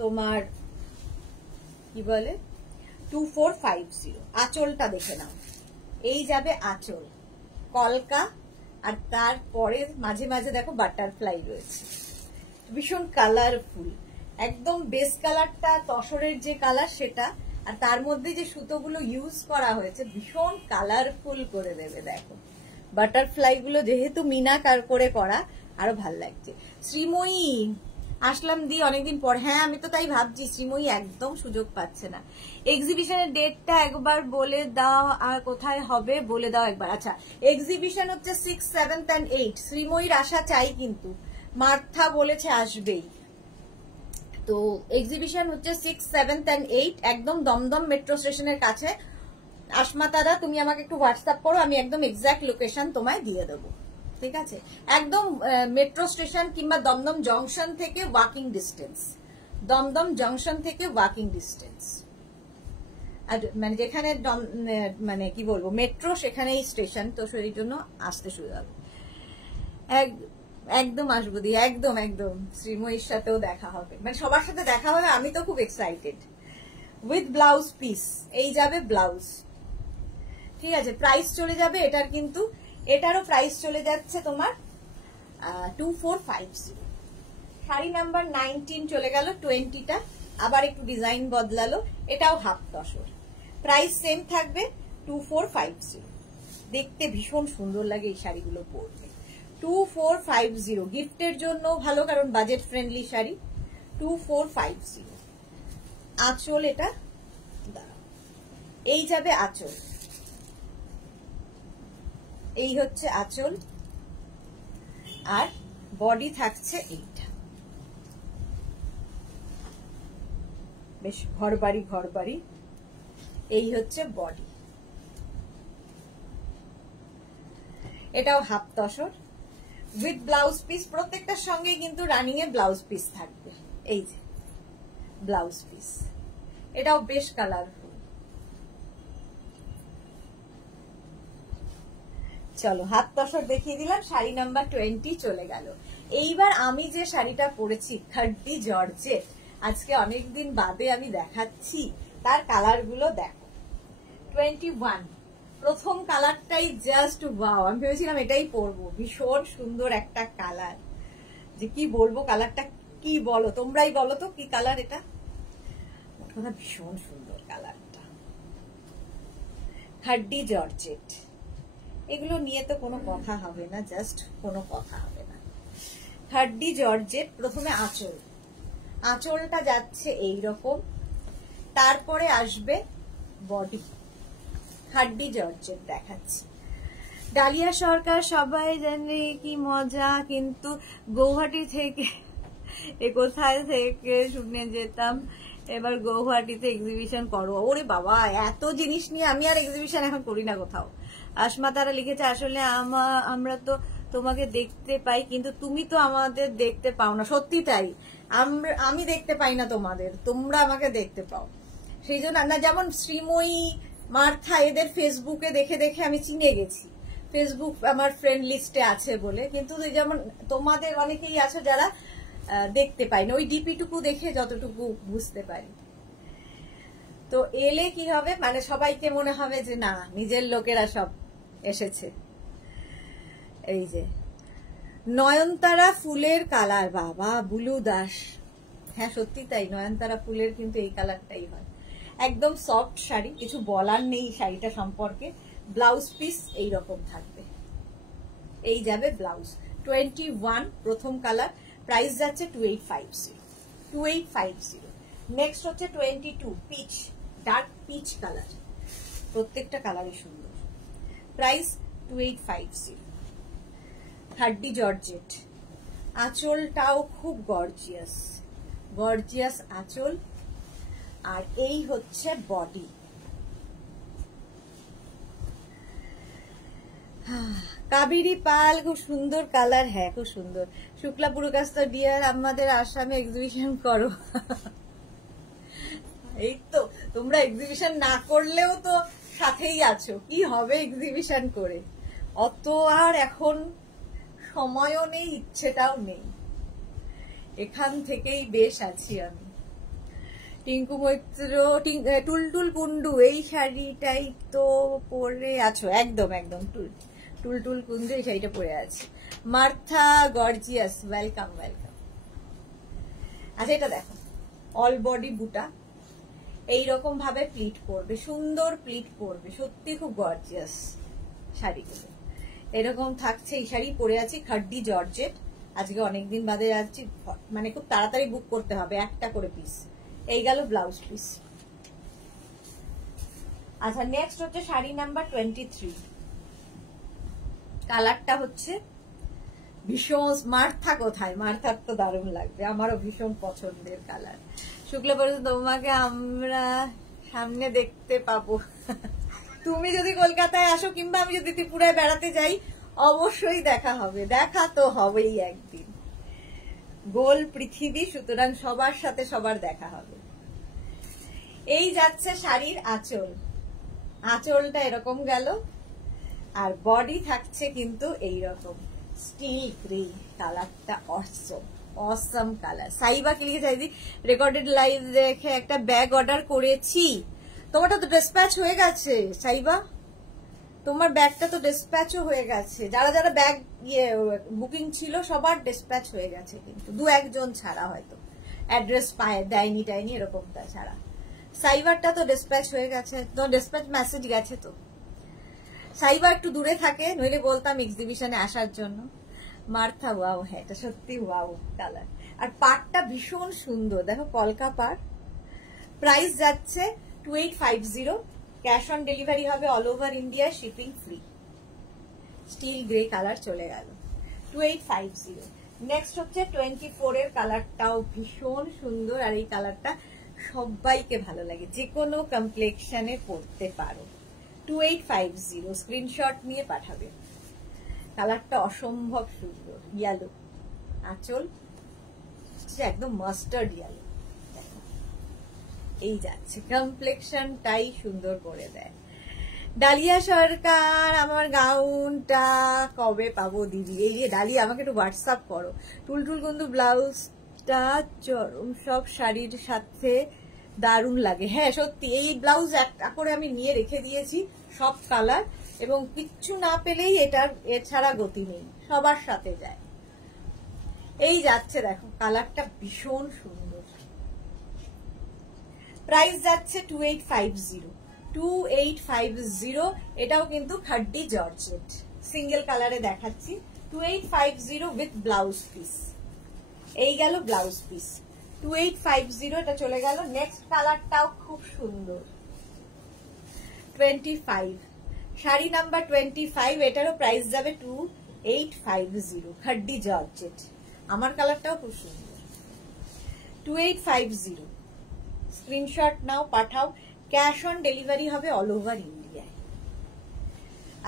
তোমার কি বলে 2450। আঁচলটা দেখে নাও, এই যাবে আঁচল, কলকা, আর তারপরে মাঝে মাঝে দেখো বাটারফ্লাই রয়েছে, ভীষণ কালারফুল, একদম বেস কালারটা তসরের যে কালার সেটা, আর তার মধ্যে যে সুতোগুলো ইউজ করা হয়েছে ভীষণ কালারফুল করে দেবে। দেখো বাটারফ্লাই গুলো যেহেতু মিনাকার করে করা, আরো ভাল লাগছে। শ্রীময়ী আসলাম দি অনেকদিন পর, হ্যাঁ আমি তো তাই ভাবছি, শ্রীময়ী একদম সুযোগ পাচ্ছে না। এক্সিবিশনের ডেটটা একবার বলে দাও, আর কোথায় হবে বলে দাও একবার। আচ্ছা, এক্সিবিশন হচ্ছে 6, 7 and 8। শ্রীময়ীর আশা চাই, কিন্তু মার্থা বলেছে আসবেই। তো এক্সিবিশন হচ্ছে 6, 7 and 8, একদম দমদম মেট্রো স্টেশনের কাছে। আসমা দাদা, তুমি আমাকে একটু হোয়াটসঅ্যাপ করো, আমি একদম এক্সাক্ট লোকেশন তোমায় দিয়ে দেবো। ঠিক আছে, একদম মেট্রো স্টেশন কিংবা দমদম জংশন থেকে ওয়াকিং ডিস্টেন্স, দমদম জংশন থেকে ওয়াকিং ডিস্টেন্স, মানে যেখানে মানে কি বলবো মেট্রো সেখানেই স্টেশন, তো সেই জন্য আসতে সুবিধা হবে। একদম আসবো দি, একদম একদম শ্রীময়ীর সাথেও দেখা হবে, মানে সবার সাথে দেখা হবে, আমি তো খুব এক্সাইটেড। উইথ ব্লাউজ পিস, এই যাবে ব্লাউজ, ঠিক আছে। প্রাইস চলে যাবে এটার, কিন্তু এটারও প্রাইস চলে যাচ্ছে তোমার 2450। শাড়ি নাম্বার 19 চলে গেল, 20টা আবার একটু ডিজাইন বদলালো, এটাও হাফ তসর, প্রাইস সেম থাকবে 2450। দেখতে ভীষণ সুন্দর লাগে এই শাড়িগুলো পরতে, 2450। গিফটের জন্য ভালো, কারণ বাজেট ফ্রেন্ডলি শাড়ি, 2450। আঁচল এটা, এই যাবে আঁচল, এই হচ্ছে আঁচল, আর বডি থাকছে এইটা, বেশ ঘরবাড়ি ঘরবাড়ি, এই হচ্ছে বডি, এটাও half tussar with blouse piece. প্রত্যেকটার সঙ্গে কিন্তু রানিং এ ব্লাউজ পিস থাকবে, এই যে ব্লাউজ পিস, এটাও বেশ কালারফুল। চলো হাত তসর দেখিয়ে দিলাম, শাড়ি নাম্বার 20 চলে গেল। এইবার আমি যে শাড়িটা পরেছি খাড্ডি জর্জেট, আজকে অনেকদিন বাদে আমি দেখাচ্ছি, তার কালার গুলো দেখো। 21 প্রথম কালারটাই জাস্ট ওয়াও, আমি ভেবেছিলাম এটাই পরবো, ভীষণ সুন্দর একটা কালার, যে কি বলবো কালারটা, কি বলো তোমরাই বলো তো কি কালার এটা, কথা ভীষণ সুন্দর কালারটা। খাড্ডি জর্জেট, এগুলো নিয়ে তো কোনো কথা হবে না, জাস্ট কোনো কথা হবে না। খাড্ডি জর্জেট, প্রথমে আঁচল, আঁচলটা যাচ্ছে এইরকম, তারপরে আসবে বডি, খাড্ডি জর্জেট দেখাচ্ছি। ডালিয়া সরকার সবাই জানে কি মজা, কিন্তু গৌহাটি থেকে কোথায় থেকে শুনে যেতাম, এবার গৌহাটিতে এক্সিবিশন করো। ওরে বাবা, এত জিনিস নিয়ে আমি আর এক্সিবিশন এখন করি না কোথাও। আসমা তারা লিখেছে, আসলে আমরা তো তোমাকে দেখতে পাই, কিন্তু তুমি তো আমাদের দেখতে পাও না। সত্যি তাই, আমি দেখতে পাই না তোমাদের, তোমরা আমাকে দেখতে পাও। সেই জন্য না, যেমন শ্রীময়ী, মার্থা, এদের ফেসবুকে দেখে দেখে আমি চিনে গেছি, ফেসবুক আমার ফ্রেন্ড লিস্টে আছে বলে, কিন্তু যেমন তোমাদের অনেকেই আছে যারা দেখতে পাই না, ওই ডিপিটুকু দেখে যতটুকু বুঝতে পারি। তো এলে কি হবে, মানে সবাইকে মনে হবে যে না, নিজের লোকেরা সব এসেছে। এই যে নয়নতারা ফুলের কালার, বাবা বুলু দাস, হ্যাঁ সত্যি তাই, নয়নতারা ফুলের কিন্তু এই কালারটাই হয়। একদম সফট শাড়ি, কিছু বলার নেই শাড়িটা সম্পর্কে। ব্লাউজ পিস এইরকম থাকবে, এই যাবে ব্লাউজ। 21 প্রথম কালার, প্রাইস যাচ্ছে 2850। নেক্সট হচ্ছে 22 পিচ, ডার্ক পিচ কালার, প্রত্যেকটা কালারই সুন্দর, প্রাইস 2850। খাড্ডি জর্জেট, আঁচলটাও খুব গর্জিয়াস, গর্জিয়াস আঁচল, আর এই হচ্ছে বডি। কাবেরী পাল, খুব সুন্দর কালার, হ্যাঁ খুব সুন্দর। শুক্লা পুরকাস্তা ডিয়ার, আমাদের আসামে এক্সিবিশন করো। এই তো, তোমরা এক্সিবিশন না করলেও তো সাথেই আছো, কি হবে এক্সিবিশন করে, অত আর এখন সময়ও নেই, ইচ্ছেটাও নেই, এখান থেকেই বেশ আছি আমি। টিঙ্কু মৈত্র, টুলটুল কুন্ডু, এই শাড়িটাই তো পরে আছো, একদম একদম টুলটুল কুন্ডু, এই শাড়িটা পরে আছে। Martha gorgeous, welcome welcome. আচ্ছা এটা দেখো, অল বডি বুটা, এইরকম ভাবে প্লিট পরবে, সুন্দর প্লিট পরবে, সত্যি খুব গর্জিয়াস শাড়িগুলো। এরকম থাকছে, এই শাড়ি পরে আছি, খাড্ডি জর্জেট। আজকে অনেকদিন বাদে যাচ্ছি, মানে খুব তাড়াতাড়ি বুক করতে হবে, একটা করে পিস। এই গেল ব্লাউজ পিস। আচ্ছা নেক্সট হচ্ছে শাড়ি নাম্বার 23, কালারটা হচ্ছে ভীষণ, মার্থা কোথায়, মার্থার তো দারুণ লাগবে, আমারও ভীষণ পছন্দের কালার। শুক্লা পর্যন্ত তোমাকে আমরা সামনে দেখতে পাবো। তুমি যদি কলকাতায় আসো, কিংবা আমি যদি ত্রিপুরায় বেড়াতে যাই, অবশ্যই দেখা হবে, দেখা তো হবেই একদিন। গোল পৃথিবী, সুতরাং সবার সাথে সবার দেখা হবে। এই যাচ্ছে শাড়ির আঁচল, আঁচলটা এরকম গেল, আর বডি থাকছে কিন্তু এইরকম স্টিল গ্রে কালারটা। Awesome colour. সাইবা কি লিখে চাইছি, রেকর্ডেড লাইভ দেখে একটা ব্যাগ অর্ডার করেছি। তোমারটা তো ডিসপ্যাচ হয়ে গেছে সাইবা, তোমার ব্যাগটা তো ডিসপ্যাচও হয়ে গেছে। যারা যারা ব্যাগ বুকিং ছিল সবার ডিসপ্যাচ হয়ে গেছে, কিন্তু দু একজন ছাড়া, হয়তো অ্যাড্রেস দেয়নি এরকমটা ছাড়া। সাইবারটা তো ডিসপ্যাচ হয়ে গেছে, তো ডিসপ্যাচ মেসেজ গেছে তো। সাইবা একটু দূরে থাকে, নইলে বলতাম এক্সিবিশনে আসার জন্য। মার্থা ওয়াও, হ্যাঁ এটা সত্যি ওয়াও কালার। আর পাটটা ভীষণ সুন্দর, দেখো কলকা পাট। প্রাইস যাচ্ছে 2850, ক্যাশ অন ডেলিভারি হবে all over India, shipping free. Still grey colour চলে গেল, 2850। নেক্সট হচ্ছে 24 এর কালারটাও ভীষণ সুন্দর, আর এই কালারটা সবাইকে ভালো লাগে, যে কোনো কমপ্লেক্সনে পরতে পারো। 2850, স্ক্রিনশট নিয়ে পাঠাবে। কালারটা অসম্ভব সুন্দর, ইয়েলো আঁচল, একদম মাস্টার্ড ইয়েলো। এই যাচ্ছে, কমপ্লেক্সনটাই সুন্দর করে দেয়। ডালিয়া সরকার, আমার গাউনটা কবে পাবো দিদি? এই যে ডালিয়া, আমাকে একটু হোয়াটসঅ্যাপ করো। টুলটুল কিন্তু ব্লাউজটা চরম, সব শাড়ির সাথে দারুণ লাগে। হ্যাঁ সত্যি, এই ব্লাউজ একটা করে আমি নিয়ে রেখে দিয়েছি, সব কালার, এবং কিচ্ছু না পেলেই এটার এছাড়া গতি নেই, সবার সাথে যায়। এই যাচ্ছে, দেখো কালারটা ভীষণ সুন্দর। প্রাইস যাচ্ছে 2850, 2850। এটাও কিন্তু খাড্ডি জর্জেট, সিঙ্গেল কালারে দেখাচ্ছি। 2850 উইথ ব্লাউজ পিস। এই গেল ব্লাউজ পিস, 2850 এটা চলে গেল। নেক্সট কালারটাও খুব সুন্দর, 25, শাড়ি নাম্বার 25, এটারও প্রাইস যাবে 2850, খাড্ডি জর্জেট। আমার কালারটাও খুব সুন্দর, 2850। স্ক্রিনশট নাও, পাঠাও, ক্যাশ অন ডেলিভারি হবে অল ওভার ইন্ডিয়ায়।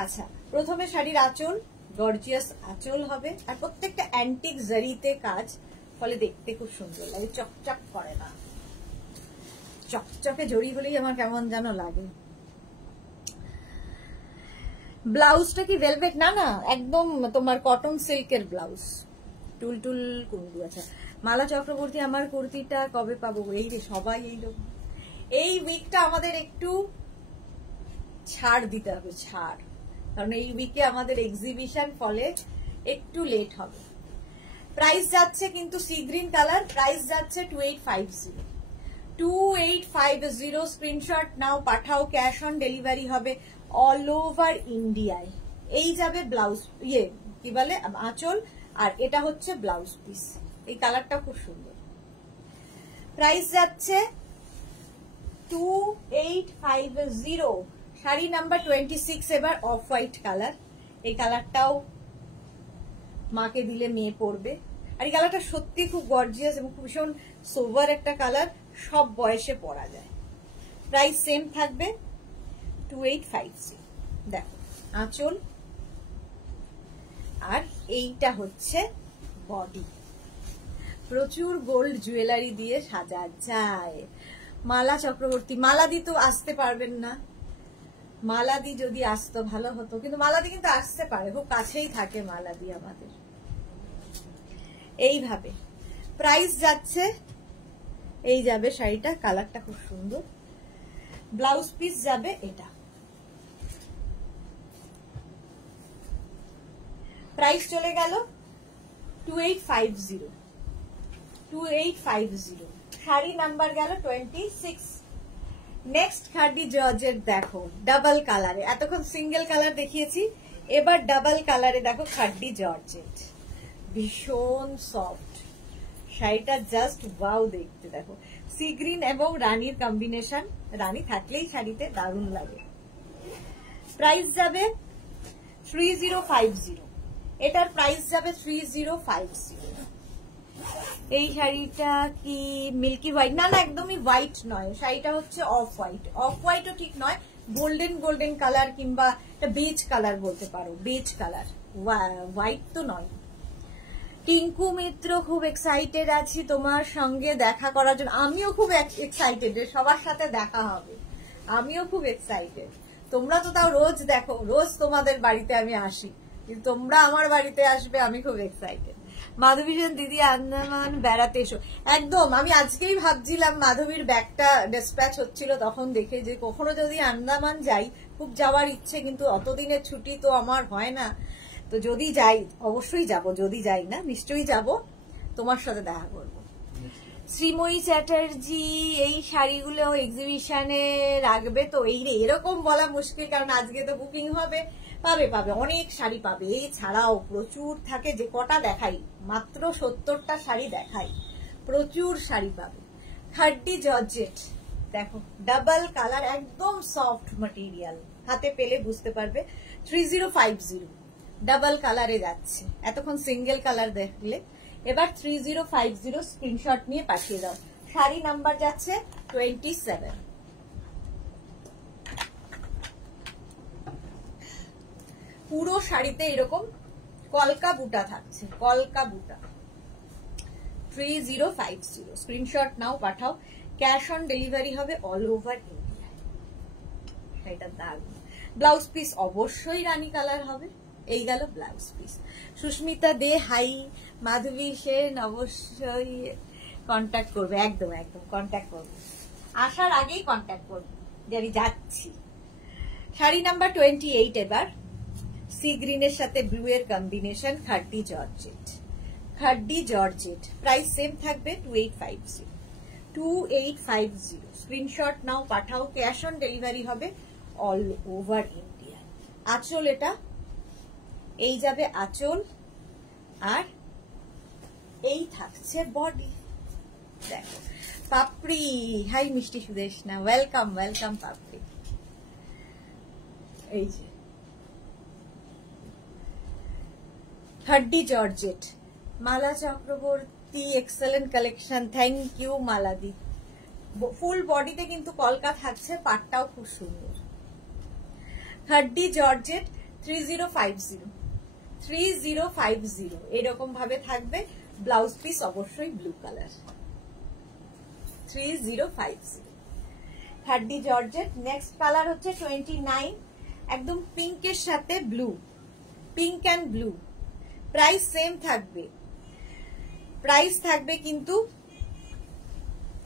আচ্ছা, প্রথমে শাড়ির আঁচল, গর্জিয়াস আঁচল হবে, আর প্রত্যেকটা অ্যান্টিক জারিতে কাজ, ফলে দেখতে খুব সুন্দর লাগে, চকচক করে না। চকচকে জড়ি হলেই আমার কেমন যেন লাগে। ব্লাউজটা কি ভেলভেট? না না, একদম তোমার কটন সিল্কের ব্লাউজ। টুলটুল কুন্ডু। আচ্ছা, মালা চক্রবর্তী, আমার কুর্তিটা কবে পাবো? এই রে, সবাই এই উইকটা আমাদের একটু ছাড় দিতে হবে, ছাড়, কারণ এই উইকে আমাদের এক্সিবিশন, ফলে একটু লেট হবে। প্রাইস যাচ্ছে কিন্তু সি গ্রিন কালার, প্রাইস যাচ্ছে 2850, 2850। স্ক্রিনশট নাও, পাঠাও, ক্যাশ অন ডেলিভারি হবে অল ওভার ইন্ডিয়ায়। এই যাবে ব্লাউজ, কি বলে, আঁচল, আর এটা হচ্ছে ব্লাউজ পিস। এই কালারটা খুব সুন্দর। প্রাইস যাচ্ছে 2850, শাড়ি নাম্বার 26, এবার অফ হোয়াইট কালার। এই কালারটাও মাকে দিলে মেয়ে পরবে, আর এই কালারটা সত্যি খুব গর্জিয়াস এবং ভীষণ সোভার একটা কালার, সব বয়সে পরা যায়। প্রাইস সেম থাকবে 2850। দেখো আঁচল, আর এইটা হচ্ছে বডি। প্রচুর গোল্ড জুয়েলারি দিয়ে সাজা যায়। মালা চক্রবর্তী, মালাদি তো আসতে পারবেন না, মালাদি যদি আসতো ভালো হতো, কিন্তু মালাদি কিন্তু আসতে পারে, খুব কাছেই থাকে মালাদি আমাদের। এইভাবে প্রাইস যাচ্ছে, এই যাবে শাড়িটা, কালারটা খুব সুন্দর, ব্লাউজ পিস যাবে এটা। প্রাইস চলে গেল 2850, 2850। শাড়ি নাম্বার গেল 26। নেক্সট খাডি জর্জেট, দেখো ডাবল কালারে, এতক্ষণ সিঙ্গেল কালার দেখিয়েছি, এবার ডাবল কালারে দেখো খাডি জর্জেট, ভীষণ সফট শাড়িটা, জাস্ট ওয়াও দেখতে। দেখো সি গ্রিন এবং রানীর কম্বিনেশন, রানী থাকলেই শাড়িতে দারুণ লাগে। প্রাইস যাবে 3050, এটার প্রাইস যাবে 3050। এই শাড়িটা কি মিল্কি হোয়াইট? না না, একদমই হোয়াইট নয়, শাড়িটা হচ্ছে অফ হোয়াইট। অফ হোয়াইটও ঠিক নয়, গোল্ডেন গোল্ডেন কালার, কিংবা বেজ কালার বলতে পারো, বেজ কালার। হোয়াইট তো নয়। টিঙ্কু মিত্র, খুব এক্সাইটেড আছি তোমার সঙ্গে দেখা করার জন্য। আমিও খুব এক্সাইটেড, সবার সাথে দেখা হবে, আমিও খুব এক্সাইটেড। তোমরা তো তাও রোজ দেখো, রোজ তোমাদের বাড়িতে আমি আসি, কিন্তু তোমরা আমার বাড়িতে আসবে, আমি খুব এক্সাইটেড। মাধবীজন দিদি আন্দামান বেড়াতে এসো। একদম, আমি আজকেই ভাবছিলাম মাধবীর ব্যাগটা ডিসপ্যাচ হচ্ছিল, তখন দেখে যে কখনো যদি আন্দামান যাই, খুব যাওয়ার ইচ্ছে, কিন্তু অতদিনের ছুটি তো আমার হয় না। তো যদি যাই অবশ্যই যাব, যদি যাই না নিশ্চয়ই যাব, তোমার সাথে দেখা করবো। শ্রীময়ী চ্যাটার্জি, এই শাড়িগুলো এক্সিবিশনে রাখবে তো? এই রে, এরকম বলা মুশকিল, কারণ আজকে তো বুকিং হবে। পাবে পাবে, অনেক শাড়ি পাবে, এই ছাড়াও প্রচুর থাকে, যে কটা দেখাই, মাত্র 70টা শাড়ি দেখাই, প্রচুর শাড়ি পাবে। খাড্ডি জর্জেট, দেখো ডাবল কালার, একদম সফট ম্যাটেরিয়াল, হাতে পেলে বুঝতে পারবে। 3050 ডাবল কালারে যাচ্ছে, এতক্ষণ সিঙ্গেল কালার দেখলে, এবার 3050 স্ক্রিনশট নিয়ে পাঠিয়ে দাও। শাড়ি নাম্বার যাচ্ছে 27। পুরো শাড়িতে এরকম কলকা বুটা থাকছে, কলকা বুটা। 3050 স্ক্রিনশট নাও, পাঠাও। ক্যাশ অন ডেলিভারি হবে অল ওভার ইন্ডিয়া। এটা দারুণ। ব্লাউজ পিস অবশ্যই রানী কালার হবে। এই গেল ব্লাউজ পিস। সুস্মিতা দে, হাই। মাধবী সেন অবশ্যই কন্ট্যাক্ট করবে, একদম একদম কন্ট্যাক্ট করবে, আসার আগেই কন্ট্যাক্ট করবে যে আমি যাচ্ছি। শাড়ি নাম্বার 28 এবার সি গ্রিনের সাথে ব্লু এর combination, খাড্ডি georgette. খাড্ডি georgette, price same থাকবে 2850। 2850 স্ক্রিনশট নাও, পাঠাও। ক্যাশ অন ডেলিভারি হবে অল ওভার ইন্ডিয়া। আঁচল, এটা এই যাবে আঁচল, আর এই থাকছে বডি। দেখো পাপড়ি, হাই মিষ্টি সুদেশনা, ওয়েলকাম ওয়েলকাম পাপড়ি। এই যে khaddi georgette, Mala Chakraborty, excellent collection, thank you মালাদি। ফুল বডিতে কিন্তু কলকা থাকছে, পাটটাও খুব সুন্দর। খাড্ডি জর্জেট 3050 এরকম ভাবে থাকবে। ব্লাউজ পিস অবশ্যই blue colour. 3050 খাড্ডি georgette. Next colour হচ্ছে 29, একদম পিঙ্কের সাথে blue, pink and blue. Price same থাকবে, প্রাইস থাকবে কিন্তু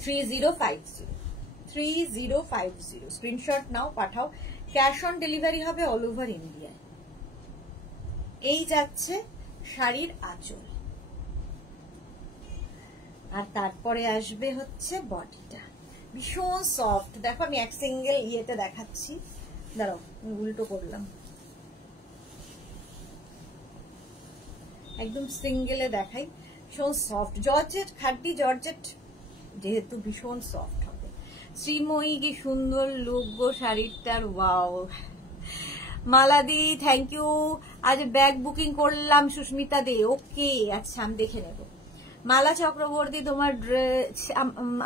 3050 স্ক্রিনশট নাও, পাঠাও। ক্যাশ অন ডেলিভারি হবে অল ওভার ইন্ডিয়া। এই যাচ্ছে শাড়ির আঁচল, আর তারপরে আসবে হচ্ছে বডিটা, ভীষণ সফট। দেখো আমি এক সিঙ্গেল ইয়েতে দেখাচ্ছি, দাঁড়াও উল্টো করলাম, একদম সিঙ্গেলে দেখাই। ভীষণ সফট জর্জেট, খাড্ডি জর্জেট যেহেতু ভীষণ সফট হবে। শ্রীময়ী, কি সুন্দর লুক গো শাড়িটার, ওয়াও। মালাদি, থ্যাংক ইউ। আজ ব্যাগ বুকিং করলাম সুস্মিতা দে, ওকে আচ্ছা আমি দেখে নেব। মালা চক্রবর্তী, তোমার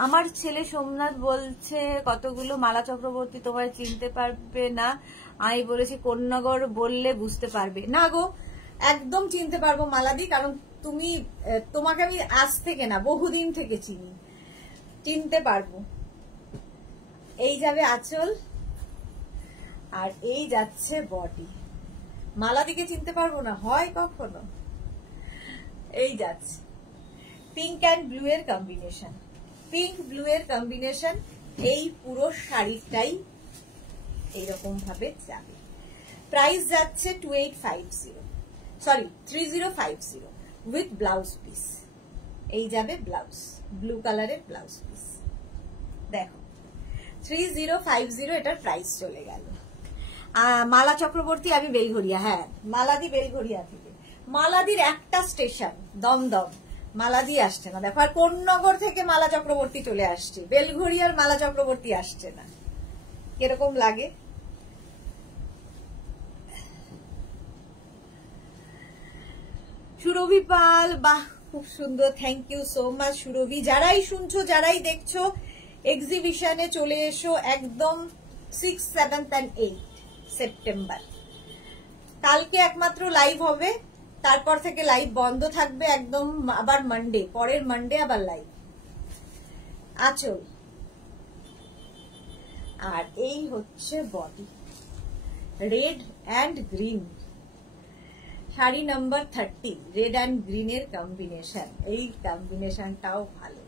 আমার ছেলে সোমনাথ বলছে কতগুলো। মালা চক্রবর্তী তোমার চিনতে পারবে না, আমি বলেছি কোন্নগর বললে বুঝতে পারবে না গো, একদম চিনতে পারবো মালাদি, কারণ তুমি, তোমাকে আমি আজ থেকে না বহুদিন থেকে চিনি, চিনতে পারবো। এই যাবে আঁচল, আর এই যাচ্ছে বডি। মালাদিকে চিনতে পারবো না হয় কখনো। এই যাচ্ছে পিঙ্ক অ্যান্ড ব্লু এর কম্বিনেশন, পিঙ্ক ব্লু এর কম্বিনেশন। এই পুরো শাড়িটাই এইরকম ভাবে যাবে। প্রাইস যাচ্ছে 3050 উইথ ব্লাউজ পিস। এই যাবে ব্লাউজ, ব্লু কালারের ব্লাউজ পিস। দেখো 3050 এটার প্রাইস চলে গেল। মালা চক্রবর্তী, আমি বেলঘরিয়া, হ্যাঁ মালাদি বেলঘরিয়া থেকে। মালাদির একটা স্টেশন দমদম, মালাদি আসছে না দেখো, আর কোন্নগর থেকে মালা চক্রবর্তী চলে আসছে, বেলঘরিয়ার মালা চক্রবর্তী আসছে না, কিরকম লাগে। সুরভি পাল, বাহ খুব সুন্দর, থ্যাংক ইউ সো মাচ সুরভি। যারাই শুনছো, যারাই দেখছো, এক্সিবিশনে চলে এসো একদম 6, 7 and 8 সেপ্টেম্বর। কালকে একমাত্র লাইভ হবে, তারপর থেকে লাইভ বন্ধ থাকবে একদম, আবার মানডে, পরের মানডে আবার লাইভ। আঁচল, আর এই হচ্ছে body, red and green, sari number 30, red and গ্রিনের কম্বিনেশন। এই কম্বিনেশনটাও ভালো,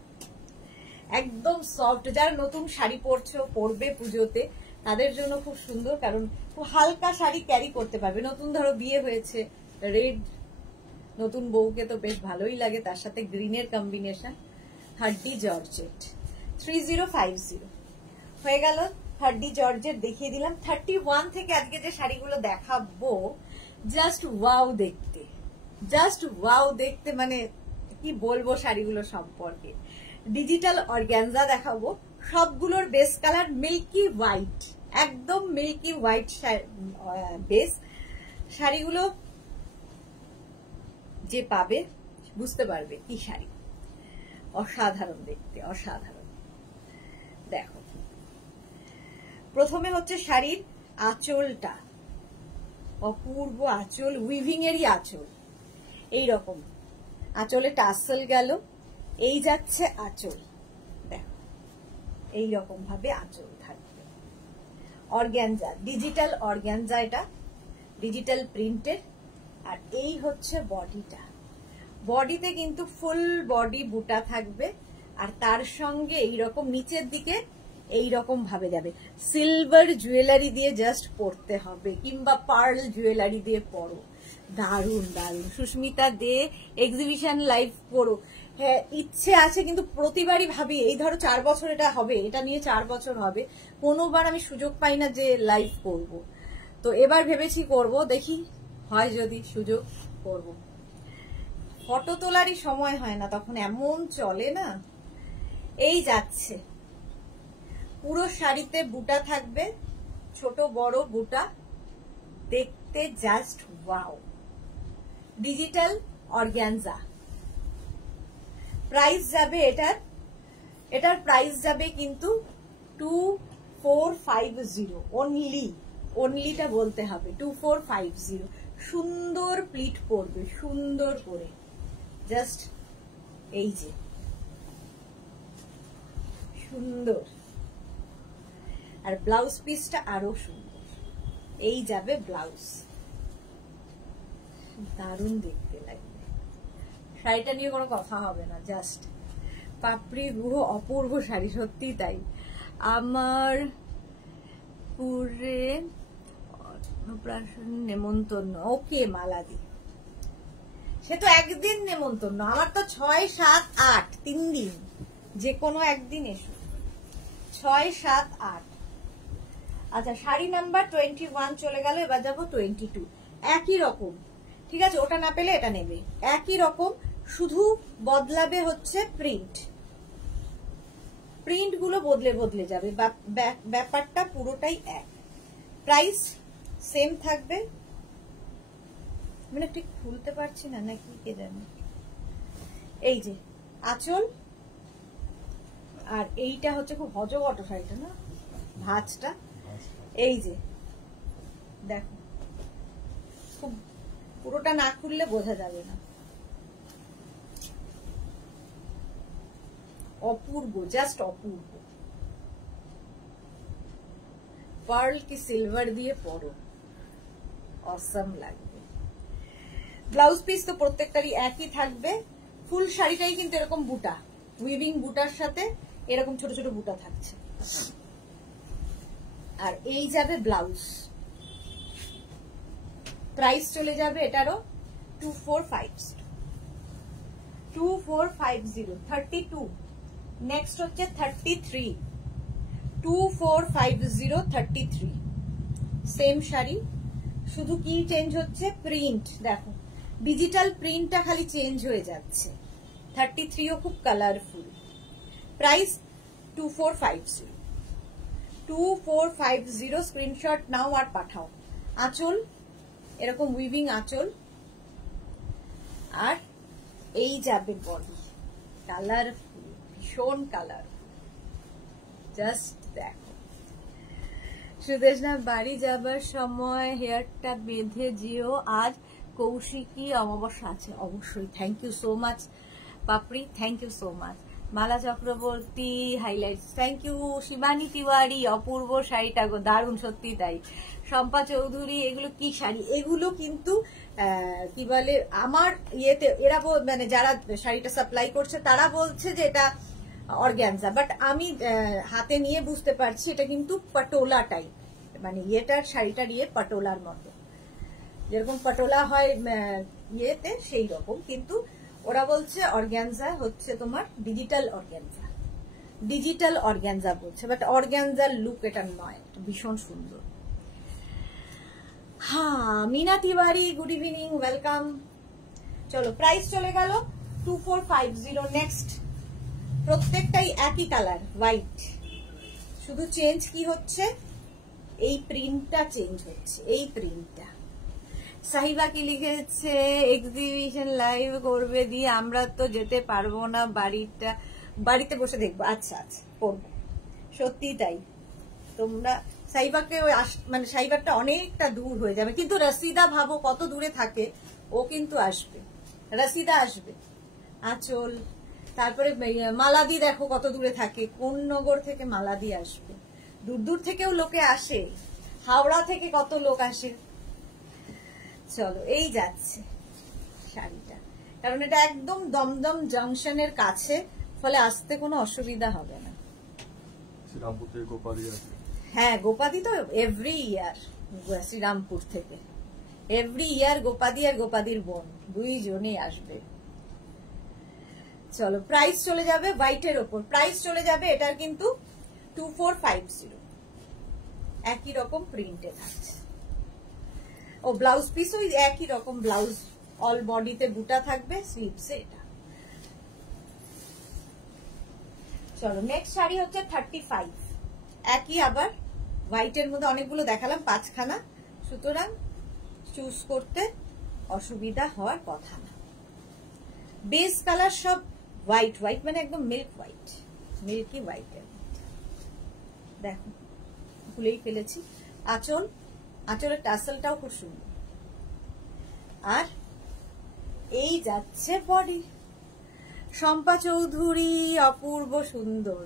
একদম সফট। যারা নতুন শাড়ি পরবে পুজোতে, তাদের জন্য খুব সুন্দর, কারণ খুব হালকা শাড়ি ক্যারি করতে পারবে। নতুন ধরো বিয়ে হয়েছে, রেড নতুন বউকে তো বেশ ভালোই লাগে, তার সাথে গ্রিনের কম্বিনেশন। হাড্ডি জর্জেট 3050 হয়ে গেল। হাড্ডি জর্জেট দেখিয়ে দিলাম। 31 থেকে আজকে যে শাড়িগুলো দেখাবো, জাস্ট ওয়াও দেখতে, জাস্ট ওয়াও দেখতে, মানে কি বলবো শাড়িগুলো সম্পর্কে। ডিজিটাল অর্গানজা দেখাবো, সবগুলোর বেস কালার মিল্কি হোয়াইট, একদম মিল্কি হোয়াইট বেস। শাড়িগুলো যে পাবে বুঝতে পারবে কি শাড়ি, অসাধারণ দেখতে, অসাধারণ। দেখো, প্রথমে হচ্ছে শাড়ির আঁচলটা, অপূর্ব আঁচল, উইভিং এরই আঁচল, এইরকম আঁচলে টাসেল গেল, এই যাচ্ছে আঁচল, দেখো এইরকম ভাবে আঁচল থাকবে। অর্গানজা, ডিজিটাল অর্গানজা, এটা ডিজিটাল প্রিন্টের। আর এই হচ্ছে বডিটা, বডিতে কিন্তু ফুল বডি বুটা থাকবে, আর তার সঙ্গে এইরকম নিচের দিকে এইরকম ভাবে যাবে। সিলভার জুয়েলারি দিয়ে জাস্ট পরতে হবে, কিংবা পার্ল জুয়েলারি দিয়ে পরো, দারুণ দারুণ। সুস্মিতা দে এক্সিবিশন লাইভ করো, হ্যাঁ ইচ্ছে আছে, কিন্তু প্রতিবারই ভাবি, এই ধরো 4 বছর এটা হবে, এটা নিয়ে 4 বছর হবে, কোনোবার আমি সুযোগ পাই না যে লাইভ করব। তো এবার ভেবেছি করব, দেখি হয় যদি সুযোগ, করব। ফটো তোলারই সময় হয় না, তখন এমন চলে না। এই যাচ্ছে, পুরো শাড়িতে বুটা থাকবে, ছোট বড় বুটা, দেখতে just wow. Digital organza, price যাবে এটার প্রাইস যাবে কিন্তু 2450 অনলিটা বলতে হবে, 2450। সুন্দর প্লিট পড়বে, সুন্দর করে, জাস্ট এই যে সুন্দর। আর ব্লাউজ পিসটা আরো সুন্দর, এই যাবে ব্লাউজ, দারুণ দেখতে লাগবে। শাড়িটা নিয়ে কোনো কথা হবে না, জাস্ট পাপড়ি গুহ, অপূর্ব শাড়ি, সত্যি তাই। আমার পুরে নেমন্তন্ন, ওকে মালাদি, সে তো একদিন নেমন্তন্ন, আমার তো 6, 7, 8 3 দিন, যে কোনো একদিন এসো। 6, 7, 8। আচ্ছা, শাড়ি নাম্বার 21 চলে গেল, এবার যাবো 22। একই রকম, ঠিক আছে, ওটা না পেলে এটা নেবে, একই রকম, শুধু বদলাবে হচ্ছে প্রিন্ট, প্রিন্ট গুলো বদলে যাবে, ব্যাপারটা পুরোটাই এক। প্রাইস সেম থাকবে, মানে ঠিক খুলতে পারছি না নাকি কে জানে। এই যে আঁচল, আর এইটা হচ্ছে খুব হজবট শাড়িটা না, ভাঁজটা, এই যে দেখো, খুব পুরোটা না খুললে বোঝা যাবে না। অপূর্ব, জাস্ট অপূর্ব। পার্ল কি সিলভার দিয়ে পরো, অসম লাগবে। ব্লাউজ পিস তো প্রত্যেকটারই একই থাকবে, ফুল শাড়িটাই কিন্তু এরকম বুটা, উইভিং বুটার সাথে এরকম ছোট ছোট বুটা থাকছে। আর এই যাবে ব্লাউজ, প্রাইস চলে যাবে এটারও 2450, 32। নেক্সট হচ্ছে 33, 2450, 33। সেম শাড়ি, শুধু কি চেঞ্জ হচ্ছে, প্রিন্ট দেখো, ডিজিটাল প্রিন্টটা খালি চেঞ্জ হয়ে যাচ্ছে। 33ও খুব কালারফুল। প্রাইস 2450, 2450। স্ক্রিনশট নাও আর পাঠাও। আঁচল এরকম উইভিং আঁচল, আর এই যাবে বডি, কালারফুল, ভীষণ কালারফুল, জাস্ট দেখো। সুদেশনা বাড়ি যাবার সময় হেয়ারটা বেঁধে যেও, আজ কৌশিকী অমাবস্যা আছে। অবশ্যই, thank you so much Papri, thank you so much. Mala Chakraborty highlights, thank you. Shivani Tiwari, অপূর্ব শাড়িটা গো, দারুণ, সত্যি তাই। শম্পা চৌধুরী, এগুলো কি শাড়ি? এগুলো কিন্তু কি বলে আমার ইয়েতে এরা মানে যারা শাড়িটা সাপ্লাই করছে তারা বলছে যে এটা অর্গ্যানজা, বাট আমি হাতে নিয়ে বুঝতে পারছি এটা কিন্তু পাটোলা টাইপ, মানে ইয়েটার শাড়িটার ইয়ে পাটোলার মতো, যেরকম পাটোলা হয় ইয়েতে সেই রকম, কিন্তু ওরা বলছে অর্গ্যানজা হচ্ছে তোমার ডিজিটাল অর্গ্যানজা, ডিজিটাল অর্গ্যানজা বলছে, বাট অর্গ্যানজার লুক এটা নয়, ভীষণ সুন্দর। হ্যাঁ, Mina Tiwari, good evening, welcome. চলো, প্রাইস চলে গেল 2450। নেক্সট, প্রত্যেকটাই একই কালার, হোয়াইট, শুধু চেঞ্জ কি হচ্ছে, এই প্রিন্টটা চেঞ্জ হচ্ছে, এই প্রিন্টটা। সাহিবা কি লিখেছে, এক্সিবিশন লাইভ করবে দিয়ে আমরা তো যেতে পারবো না, বাড়িতে বসে দেখবো। আচ্ছা আচ্ছা, করবো, সত্যি তাই। তোমরা সাইবাকে মানে সাইবারটা অনেকটা দূর হয়ে যাবে, কিন্তু রসিদা ভাবো কত দূরে থাকে, ও কিন্তু আসবে, রসিদা আসবে। আঁচল, তারপরে মালাদি দেখো কত দূরে থাকে, কোন নগর থেকে মালাদি আসবে, দূর দূর থেকেও লোকে আসে, হাওড়া থেকে কত লোক আসে। চলো, এই যাচ্ছে শাড়িটা, কারণ এটা একদম দমদম জাংশনের কাছে, ফলে আসতে কোনো অসুবিধা হবে না। শ্রীরামপুর থেকে গোপাদি আসবে। হ্যাঁ, গোপাদি তো এভরি ইয়ার, শ্রীরামপুর থেকে এভরি ইয়ার গোপাদি আর গোপাদির বোন দুইজনেই আসবে। চলো, প্রাইস চলে যাবে হোয়াইটের ওপর, প্রাইস চলে যাবে এটার কিন্তু 2450, একই রকম প্রিন্টে থাকছে। ও ব্লাউজ পিস ওই একই রকম ব্লাউজ, অল বডিতে বুটা থাকবে, স্লিভসে এটা। চলো, নেক্সট শাড়ি হচ্ছে 35, একই আবার হোয়াইটের মধ্যে অনেকগুলো দেখালাম, 5খানা, সুতরাং চুজ করতে অসুবিধা হওয়ার কথা না। বেস কালার সব হোয়াইট, হোয়াইট মানে একদম মিল্ক হোয়াইট, মিল্কি হোয়াইটের দেখো, ভুলেই ফেলেছি। আঁচল, আঁচলের টাসেলটাও খুব সুন্দর, আর এই যাচ্ছে বডি। শম্পা চৌধুরী, অপূর্ব সুন্দর।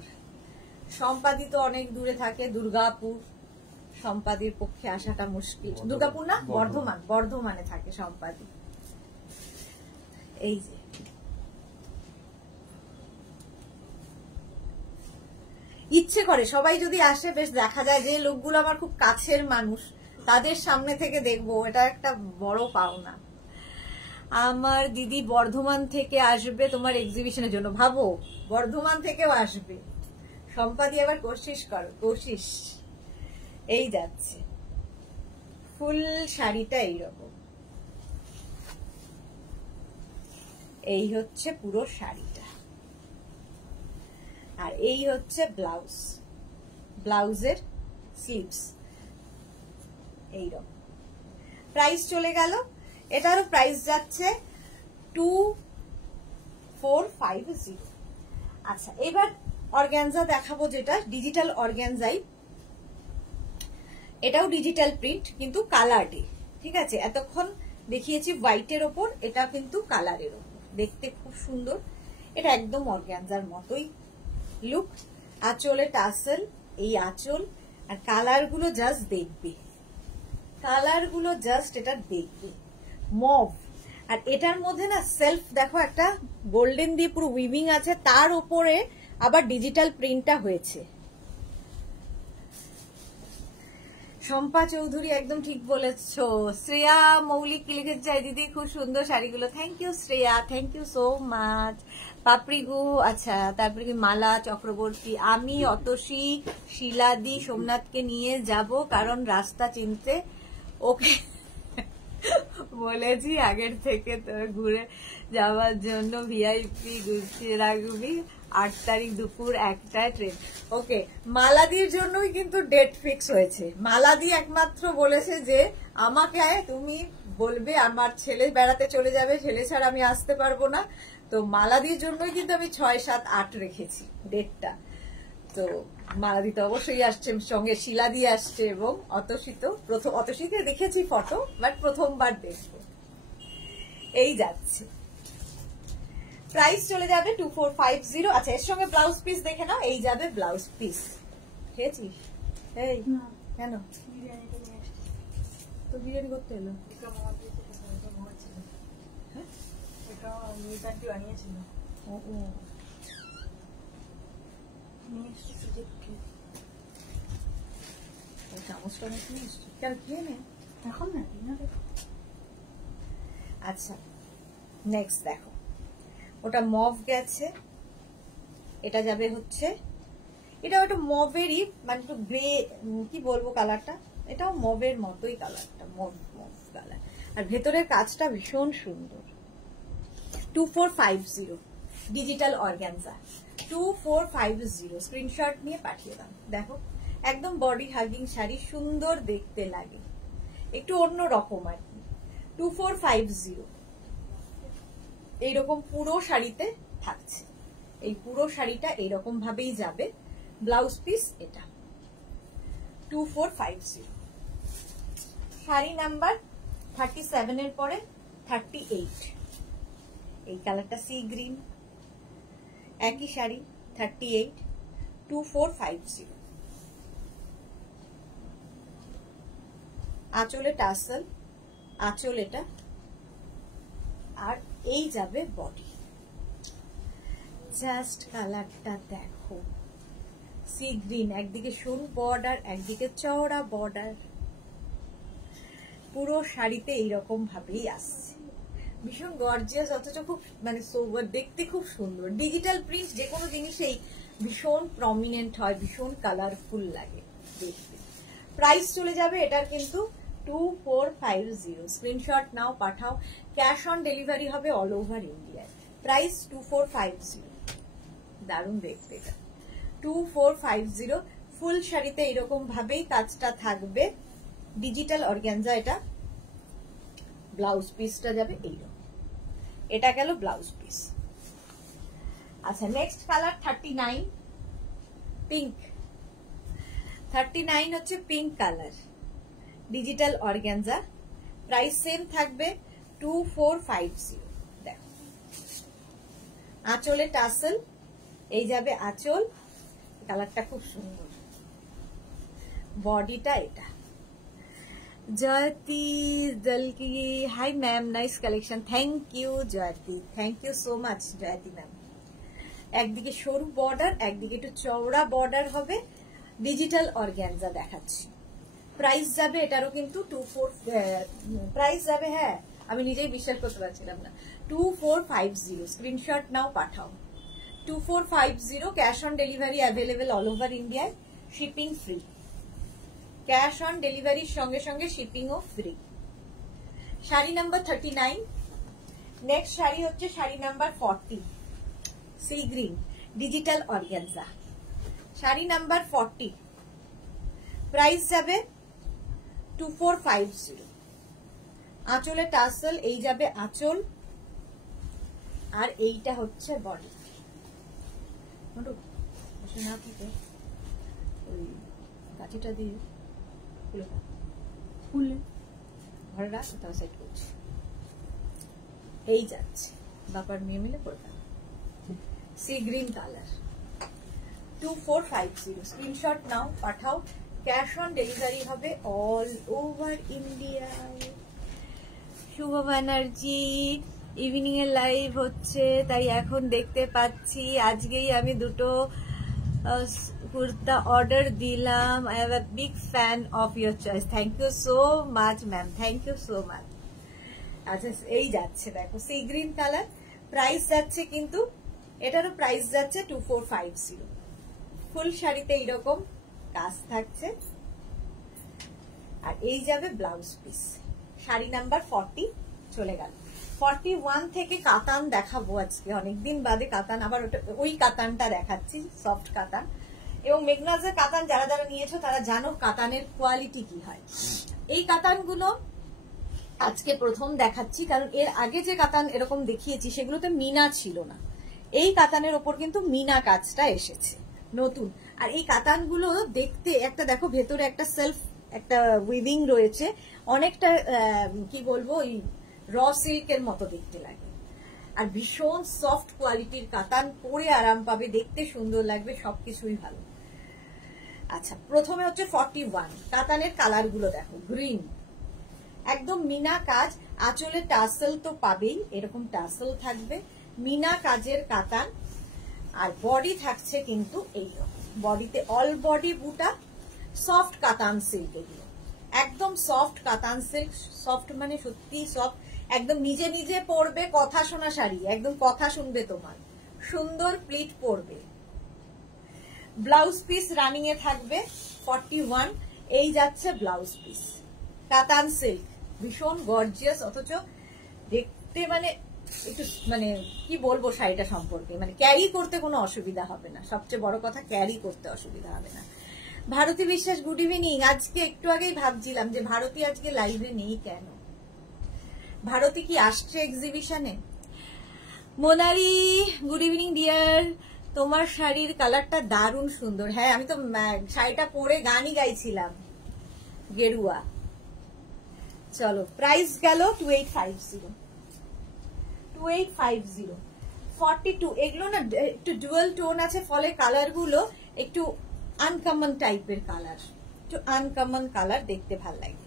সম্পাদি তো অনেক দূরে থাকে, দুর্গাপুর, সম্পাদির পক্ষে আসাটা মুশকিল। দুর্গাপুর না, বর্ধমান, বর্ধমানে থাকে সম্পাদি। এই যে ইচ্ছে করে সবাই যদি আসে, বেশ দেখা যায়, যে লোকগুলো আমার খুব কাছের মানুষ তাদের সামনে থেকে দেখবো, এটা একটা বড় পাওনা। আমার দিদি বর্ধমান থেকে আসবে তোমার এক্সিবিশনের জন্য, ভাবো বর্ধমান থেকেও আসবে। সম্পাদি আবার কোশিশ করো, কোশিশ। এই যাচ্ছে ফুল শাড়িটা এইরকম, এই হচ্ছে পুরো শাড়িটা, আর এই হচ্ছে ব্লাউজ, ব্লাউজের স্লিভস এইরকম। প্রাইস চলে গেল, এটারও প্রাইস যাচ্ছে 2450। আচ্ছা, এবার অর্গ্যানজা দেখাবো, যেটা ডিজিটাল অর্গ্যানজাই, এটাও ডিজিটাল প্রিন্ট কিন্তু কালারে, ঠিক আছে। এতক্ষণ দেখিয়েছি হোয়াইটের ওপর, এটা কিন্তু কালারের ওপর, দেখতে খুব সুন্দর। এটা একদম অর্গ্যানজার মতোই লুক। আঁচলে টাসেল, এই আঁচল, আর কালার গুলো জাস্ট দেখবে, কালার গুলো জাস্ট এটা দেখবে, মভ। আর এটার মধ্যে না সেলফ দেখো একটা গোল্ডেন দিয়ে পুরো উইভিং আছে, তার উপরে আবার ডিজিটাল প্রিন্টটা হয়েছে। শম্পা চৌধুরী একদম ঠিক বলেছো। শ্রেয়া মৌলিক কি লিখে চাই, দিদি খুব সুন্দর শাড়িগুলো, thank you Shreya, thank you so much. Papri গু, আচ্ছা, তারপরে কি মালা চক্রবর্তী, আমি অতসী শিলাদি সোমনাথকে নিয়ে যাব, কারণ রাস্তা চিনতে ওকে বলেছি আগের থেকে, তো ঘুরে যাওয়ার জন্য ভিআইপি গুছিয়ে রাখবি, 8 তারিখ দুপুর 1টায় ট্রেন। ওকে, মালাদির জন্যই কিন্তু ডেট ফিক্স হয়েছে। মালাদি একমাত্র বলেছে যে আমাকে তুমি বলবে, আমার ছেলে বেড়াতে চলে যাবে, ছেলে ছাড়া আমি আসতে পারবো না, তো মালাদির জন্যই কিন্তু আমি 6, 7, 8 রেখেছি ডেটটা। তো মালাদিতে অবশ্যই আসছে, সঙ্গে শিলাদি আসছে এবং অতসীতে দেখেছি ফটো, বাট প্রথমবার দেখব। এই যাচ্ছে, প্রাইস চলে যাবে 2450। আচ্ছা, এর সঙ্গে ব্লাউজ পিস দেখে নাও। এই যাবে ব্লাউজ পিস। খেয়েছিস? এই কেন তো বিরিয়ানি করতে এলো? আচ্ছা, নেক্সট দেখো, ওটা মভ গেছে, এটা যাবে হচ্ছে, এটা একটা মভেরই, মানে একটু গ্রে, কি বলবো কালারটা, এটাও মভের মতোই কালারটা, মভ কালার, আর ভেতরের কাজটা ভীষণ সুন্দর। 2450 ডিজিটাল অর্গানজা, 2450। স্ক্রিনশট নিয়ে পাঠিয়ে দাও। দেখো একদম বডি হাগিং শাড়ি, সুন্দর দেখতে লাগে, একটু অন্য রকম আর কি। 2450 এইরকম পুরো শাড়িতে থাকছে। এই পুরো শাড়িটা এইরকম ভাবেই যাবে, ব্লাউজ পিস এটা। 2450। শাড়ি নাম্বার 37 এর পরে 38, এই কালারটা সি গ্রিন, একই শাড়ি 38, 2450। আঁচলে টাসেল, আঁচল এটা, আর এই যাবে বডি। জাস্ট কালারটা দেখো, সি গ্রিন, একদিকে সরু বর্ডার, একদিকে চওড়া বর্ডার, পুরো শাড়িতে এইরকম ভাবেই আসছে, ভীষণ গর্জিয়াস, অথচ খুব মানে সোবার, দেখতে খুব সুন্দর। ডিজিটাল প্রিন্ট যে কোনো জিনিসেই ভীষণ প্রমিনেন্ট হয়, ভীষণ কালারফুল লাগে দেখতে। প্রাইস চলে যাবে এটার কিন্তু 2450। স্ক্রিনশট নাও, পাঠাও, ক্যাশ অন ডেলিভারি হবে অল ওভার ইন্ডিয়ায়। প্রাইস 2450, দারুণ দেখতে এটা। 2450 ফুল শাড়িতে এরকম ভাবেই কাজটা থাকবে, ডিজিটাল অর্গানজা এটা। ব্লাউজ পিসটা যাবে এইরকম, এটা গেল ব্লাউজ পিস। আচ্ছা, নেক্সট কালার 39, পিঙ্ক। 39 হচ্ছে pink colour, digital organza, price same থাকবে 2450। দেখো আঁচলে টাসেল, এই যাবে আঁচল, কালারটা খুব সুন্দর, বডিটা এটা। Joyeeta Dalki, hi ma'am, nice collection, thank you Joyeeta, thank you so much Joyeeta ma'am. একদিকে সরু বর্ডার, একদিকে একটু চওড়া বর্ডার হবে, ডিজিটাল অর্গানজা দেখাচ্ছি। প্রাইস যাবে এটারও কিন্তু 24, প্রাইস যাবে, হ্যাঁ আমি নিজেই বিশ্বাস করতে পারছিলাম না, 2450। স্ক্রিনশট নাও, পাঠাও। 2450, cash on delivery available all over ইন্ডিয়ায়, শিপিং ফ্রি। ক্যাশ অন ডেলিভারির সঙ্গে সঙ্গে শিপিংও ফ্রি। শাড়ি নাম্বার 39। নেক্সট শাড়ি হচ্ছে sari number 40, sea green, digital organza, sari number 40। Price যাবে 2450। আঁচলে টাসেল, এই যাবে আঁচল, আর এইটা হচ্ছে বডি। না থেকে ওই কাঠিটা দিয়ে খুলে ঘরে রাখ, তাও সেট করছি। এই যাচ্ছে, বাবার মেয়ে মিলে করতাম, সি গ্রিন কালার, 2450। স্ক্রিনশট নাও, পাঠাও, ক্যাশ অন ডেলিভারি হবে all over India. Shubho Banerjee, evening এর লাইভ হচ্ছে, তাই এখন দেখতে পাচ্ছি। আজকেই আমি দুটো কুর্তা অর্ডার দিলাম। I am a big fan of your choice, thank you so much ma'am, thank you so much. আচ্ছা, এই যাচ্ছে দেখো সি গ্রিন কালার, প্রাইস যাচ্ছে কিন্তু এটারও প্রাইস যাচ্ছে 2450। ফুল শাড়িতে এইরকম কাজ থাকছে, আর এই যাবে ব্লাউজ পিস। শাড়ি নাম্বার 40 চলে গেল। 41 থেকে কাতান দেখাবো আজকে, অনেকদিন বাদে কাতান, আবার ওই কাতানটা দেখাচ্ছি, সফট কাতান। এবং মেঘনাজের কাতান যারা যারা নিয়েছো তারা জানো কাতানের কোয়ালিটি কি হয়। এই কাতানগুলো আজকে প্রথম দেখাচ্ছি, কারণ এর আগে যে কাতান এরকম দেখিয়েছি সেগুলোতে মিনা ছিল না। এই কাতানের ওপর কিন্তু মিনা কাজটা এসেছে নতুন, আর এই কাতানগুলো দেখতে একটা দেখো ভেতরে একটা সেলফ একটা উইভিং রয়েছে, অনেকটা কি বলবো ওই র সিল্কের মতো দেখতে লাগে। আর ভীষণ সফট কোয়ালিটির কাতান, পরে আরাম পাবে, দেখতে সুন্দর লাগবে, সবকিছুই ভালো। আচ্ছা, প্রথমে হচ্ছে 41 কাতানের কালার গুলো দেখো, গ্রিন একদম মিনা কাজ, আঁচলে টাসেল তো পাবেই, এরকম টাসেল থাকবে, মিনা কাজের কাতান। আর বডি থাকছে কিন্তু এইরকম, বডিতে অল বডি বুটা, সফট কাতান সিল্ক, এগুলো একদম সফট কাতান সিল্ক। সফট মানে সত্যি সফট, একদম নিজে নিজে পরবে, কথা শোনা শাড়ি, একদম কথা শুনবে তোমার, সুন্দর প্লিট পরবে। ব্লাউজ পিস রানিং এ থাকবে 41, এই যাচ্ছে ব্লাউজ পিস, কাতান সিল্ক, ভীষণ গর্জিয়াস, অথচ দেখতে মানে একটু মানে কি বলবো শাড়িটা সম্পর্কে, মানে ক্যারি করতে কোনো অসুবিধা হবে না, সবচেয়ে বড় কথা ক্যারি করতে অসুবিধা হবে না। ভারতী বিশ্বাস, গুড ইভিনিং। আজকে একটু আগেই ভাবছিলাম যে ভারতী আজকে লাইভে নেই কেন, ভারতী কি আসছে এক্সিবিশনে? Monali, good evening dear. তোমার শাড়ির কালারটা দারুণ সুন্দর। হ্যাঁ, আমি তো শাড়িটা পরে গানই গাইছিলাম, গেরুয়া। চলো, প্রাইস গেল 2850, 2850, 42। এগুলো না একটু ডুয়াল টোন আছে, ফলে কালার গুলো একটু আনকমন টাইপের কালার, একটু আনকমন কালার, দেখতে ভাল লাগে।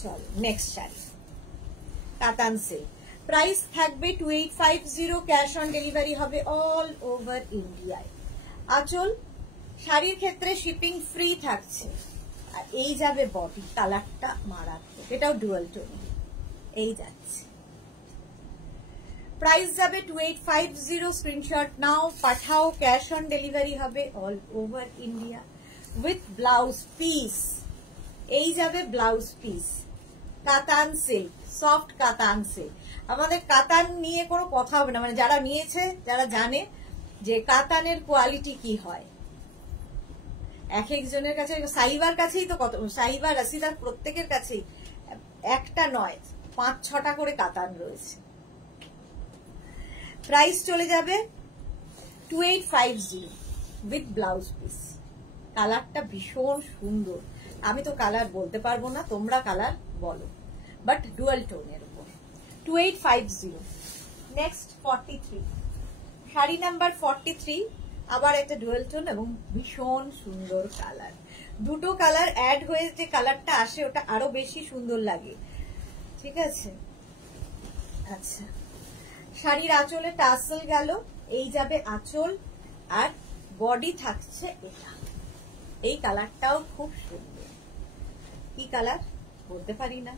চলো নেক্সট শাড়ি, কাতান সিল্ক, প্রাইস থাকবে 2850, ক্যাশ অন ডেলিভারি হবে অল ওভার ইন্ডিয়ায়। আঁচল, শাড়ির ক্ষেত্রে শিপিং ফ্রি থাকছে। আর এই যাবে বডি, কালারটা মারাত্মক, এটাও ডুয়াল টোন, এই যাচ্ছে। প্রাইস যাবে 2850, স্ক্রিনশট নাও, পাঠাও, ক্যাশ অন ডেলিভারি হবে all over India with blouse piece. এই যাবে blouse piece, katan silk, soft katan silk. আমাদের কাতান নিয়ে কোনো কথা হবে না, মানে যারা নিয়েছে যারা জানে যে কাতানের কোয়ালিটি কি হয়। এক একজনের কাছে, সাইবার কাছেই তো কত, সাইবার রাশিদার প্রত্যেকের কাছেই একটা নয় 5-6টা করে কাতান রয়েছে। প্রাইস চলে যাবে 2850 উইথ ব্লাউজ পিস। কালারটা ভীষণ সুন্দর, আমি তো কালার বলতে পারবো না, তোমরা কালার বলো, বাট ডুয়াল টোনের উপর 2850। নেক্সট 43, শাড়ি নাম্বার 43, আবার একটা ডুয়াল টোন এবং ভীষণ সুন্দর কালার। দুটো কালার অ্যাড হয়ে যে কালারটা আসে ওটা আরো বেশি সুন্দর লাগে, ঠিক আছে। আচ্ছা, শাড়ির আঁচলে টাসেল গেল, এই যাবে আঁচল, আর বডি থাকছে এটা। এই কালারটাও খুব সুন্দর, কি কালার বলতে পারি না,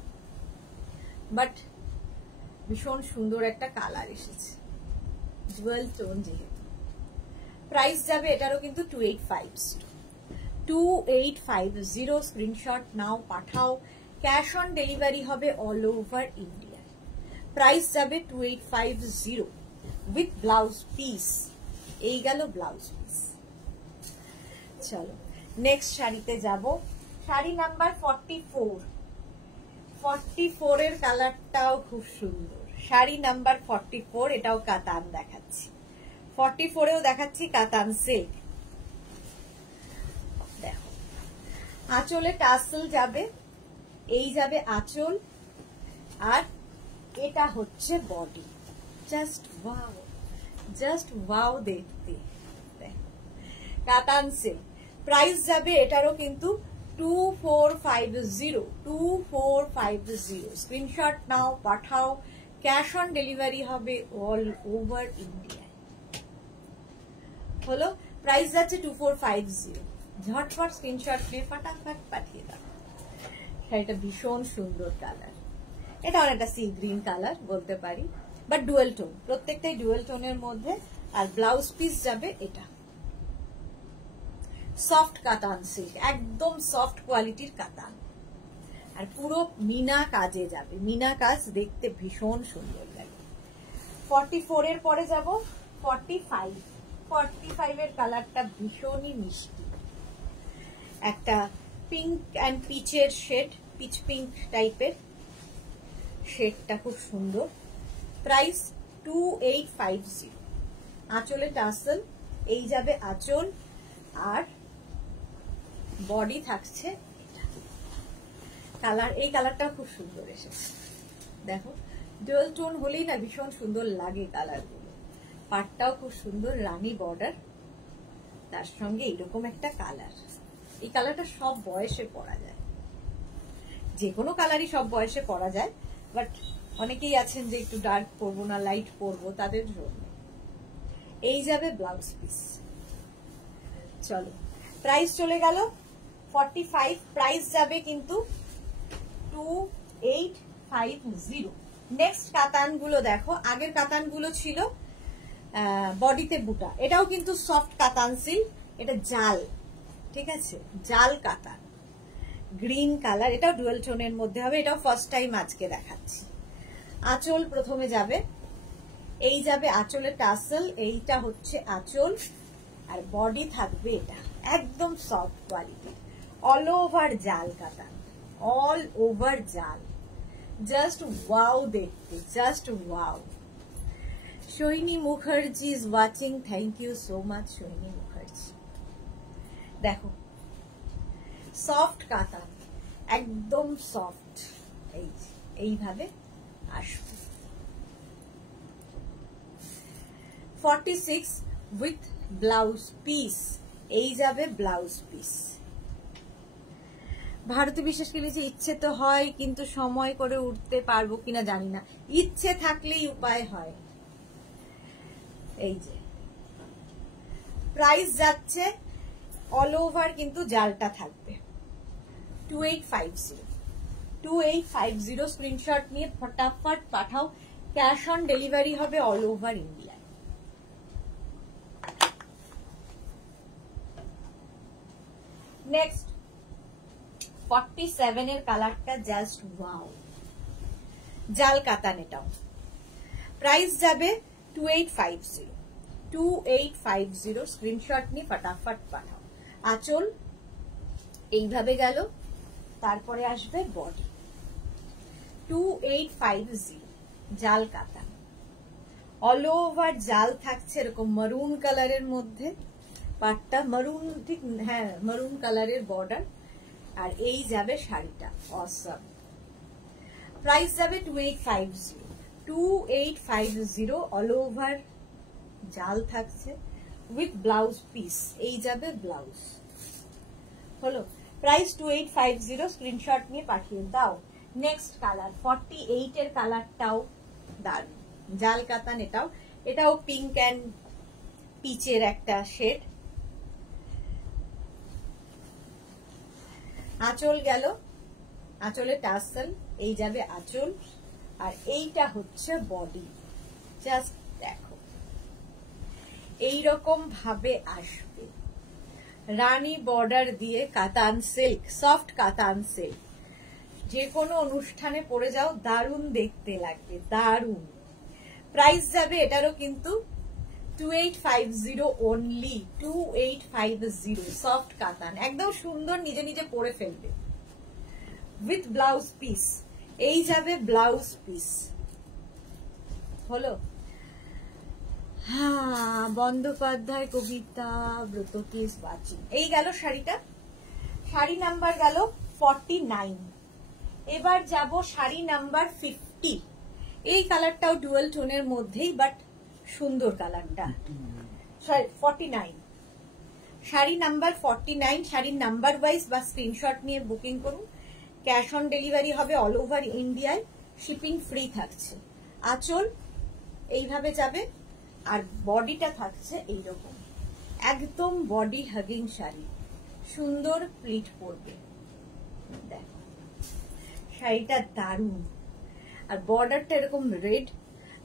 বাট ভীষণ সুন্দর একটা কালার এসেছে, ডুয়াল টোন যেহেতু। প্রাইস যাবে এটারও কিন্তু 2850, স্ক্রিনশট নাও, পাঠাও, ক্যাশ অন ডেলিভারি হবে অল ওভার ইন্ডিয়া। প্রাইস যাবে 2850 উইথ ব্লাউজ পিস। এই গেল ব্লাউজ পিস। চলো নেক্সট শাড়িতে যাব, শাড়ি নাম্বার 44, 44 এর কালারটাও খুব সুন্দর। শাড়ি নাম্বার 44, এটাও কাতান দেখাচ্ছি, 44 এও দেখাচ্ছি কাতান সিল্ক। দেখো, আঁচলে টাসেল যাবে, এই যাবে আঁচল, আর এটা হচ্ছে বডি। জাস্ট ওয়াও দেখতে, কাতান সিল্ক। প্রাইস যাবে এটারও কিন্তু 2450, স্ক্রিনশট নাও, পাঠাও, ক্যাশ অন ডেলিভারি হবে অল ওভার ইন্ডিয়া। হলো, প্রাইস যাচ্ছে 2450, ঝটপট স্ক্রিনশট নিয়ে ফাটাফাট পাঠিয়ে দাও। শাড়িটা ভীষণ সুন্দর কালার, এটা অনেকটা সি গ্রিন কালার বলতে পারি, বাট ডুয়াল টোন, প্রত্যেকটাই ডুয়াল টোনের মধ্যে। আর ব্লাউজ পিস যাবে এটা, সফট কাতান সিল্ক, একদম সফট কোয়ালিটির কাতান, আর পুরো মিনা কাজে যাবে, মিনা কাজ দেখতে ভীষণ সুন্দর লাগে। 44 এর পরে যাব 45, 45 এর কালারটা ভীষণই মিষ্টি, একটা পিঙ্ক অ্যান্ড পিচের শেড, পিচ পিঙ্ক টাইপের শেডটা খুব সুন্দর। প্রাইস 2850, আঁচলে টাসেল, এই যাবে আঁচল, আর বডি থাকছে কালার, এই কালারটা খুব সুন্দর এসেছে দেখো, ডুয়াল টোন হলেই না ভীষণ সুন্দর লাগে কালারগুলো। পাটটাও খুব সুন্দর, রানী বর্ডার, তার সঙ্গে এইরকম একটা কালার। এই কালারটা সব বয়সে পরা যায়, যে কোনো কালারই সব বয়সে পরা যায়, বাট অনেকেই আছেন যে একটু ডার্ক পরবো না, লাইট পরবো, তাদের জন্য। এই যাবে ব্লাউজ পিস। চলো প্রাইস চলে গেল 45, প্রাইস যাবে কিন্তু 2850। নেক্সট কাতানগুলো দেখো, আগের কাতানগুলো ছিল বডিতে বুটা, এটাও কিন্তু সফট কাতান সিল্ক, এটা জাল, ঠিক আছে, জাল কাতান, গ্রিন কালার, এটাও ডুয়াল টোনের মধ্যে হবে, এটাও ফার্স্ট টাইম আজকে দেখাচ্ছি। আঁচল প্রথমে যাবে, এই যাবে আঁচলের টাসেল, এইটা হচ্ছে আঁচল, আর বডি থাকবে এটা একদম সফট কোয়ালিটি, অল ওভার জাল কাতান, অল ওভার জাল, জাস্ট ওয়াও দেখতে, just wow. Sohini Mukherjee is watching, thank you so much Sohini Mukherjee. দেখো সফট কাতান, একদম সফট, এইভাবে আসবে। 46 উইথ ব্লাউজ পিস, এই যাবে ব্লাউজ পিস। ভারতী বিশ্বাস লিখেছে ইচ্ছে তো হয় কিন্তু সময় করে উঠতে পারবো কিনা জানি না, ইচ্ছে থাকলেই উপায় হয়। এই যে প্রাইস যাচ্ছে অল ওভার কিন্তু জালটা থাকবে 2850, 2850। স্ক্রিনশট নিয়ে ফটাফট পাঠাও, ক্যাশ অন ডেলিভারি হবে অল ওভার ইন্ডিয়া। নেক্সট 47 এর কালারটা জাস্ট ওয়াও, জাল কাতান, এটাও প্রাইস যাবে 2850, 2850। স্ক্রিনশট নিয়ে ফটাফট পাঠাও। আঁচল এইভাবে গেল, তারপরে আসবে বডি 2850, জাল কাতান, অল ওভার জাল থাকছে এরকম মারুন কালারের মধ্যে, পাটটা মারুন, ঠিক হ্যাঁ মারুন কালারের বর্ডার, আর এই যাবে শাড়িটা অসম। প্রাইস যাবে 2850, 2850, অল ওভার জাল থাকছে উইথ ব্লাউজ পিস, এই যাবে ব্লাউজ। হলো প্রাইস 2850, স্ক্রিনশট নিয়ে পাঠিয়ে দাও। নেক্সট কালার 48 এর কালারটাও দারুণ, জাল কাতান, এটাও পিঙ্ক অ্যান্ড পিচের একটা শেড। আঁচল গেল, আঁচলে টাসেল, এই যাবে আঁচল, আর এইটা হচ্ছে বডি। জাস্ট দেখো এইরকম ভাবে আসবে, রানী বর্ডার দিয়ে কাতান সিল্ক, সফট কাতান সিল্ক, যে কোনো অনুষ্ঠানে পরে যাও দারুণ দেখতে লাগবে, দারুণ। প্রাইস যাবে এটারও কিন্তু 2850 অনলি, 2850, সফট কাতান, একদম সুন্দর, নিজে নিজে পরে ফেলবে উইথ ব্লাউজ পিস, এই যাবে ব্লাউজ পিস। হলো হ্যাঁ, বন্দ্যোপাধ্যায় কবিতা ব্রত কেস ওয়াচিং। এই গেল শাড়িটা, শাড়ি নাম্বার গেল 49। এবার যাব শাড়ি নাম্বার 50। এই কালারটাও ডুয়াল টোনের মধ্যেই, বাট সুন্দর কালারটা। 49 শাড়ি নাম্বার 49, শাড়ির নাম্বার ওয়াইজ বা স্ক্রিনশট নিয়ে বুকিং করুন। ক্যাশ অন ডেলিভারি হবে অল ওভার ইন্ডিয়ায়, শিপিং ফ্রি থাকছে। আঁচল এইভাবে যাবে, আর বডিটা থাকছে এইরকম, একদম বডি হাগিং শাড়ি, সুন্দর প্লিট পরবে। দেখো শাড়িটা দারুণ, আর বর্ডারটা এরকম রেড,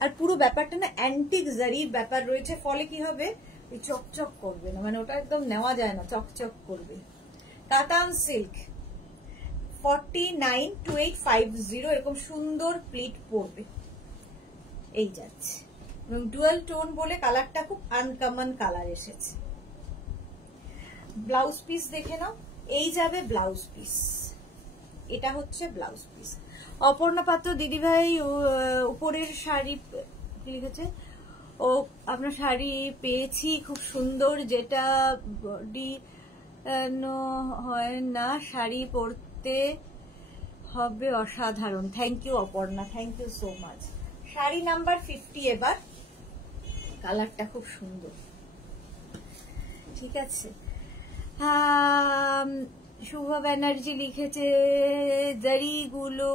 আর পুরো ব্যাপারটা না অ্যান্টিক জারির ব্যাপার রয়েছে, ফলে কি হবে এই চকচক করবে না, মানে ওটা একদম নেওয়া যায় না, চকচক করবে। কাতান সিল্ক 49, 2850, এরকম সুন্দর প্লিট পরবে, এই যাচ্ছে। এবং ডুয়াল টোন বলে কালারটা খুব আনকমন কালার এসেছে। ব্লাউজ পিস দেখে নাও, এই যাবে ব্লাউজ পিস, এটা হচ্ছে ব্লাউজ পিস। অপর্ণা পাত্র দিদিভাই উপরের শাড়ি লিখেছে, ও আপনার শাড়ি পেয়েছি খুব সুন্দর, যেটা বডি হয় না, শাড়ি পরতে হবে অসাধারণ। Thank you Aparna, thank you so much. Sari number 50 এবার, কালারটা খুব সুন্দর, ঠিক আছে। শুভ ব্যানার্জি লিখেছে জারিগুলো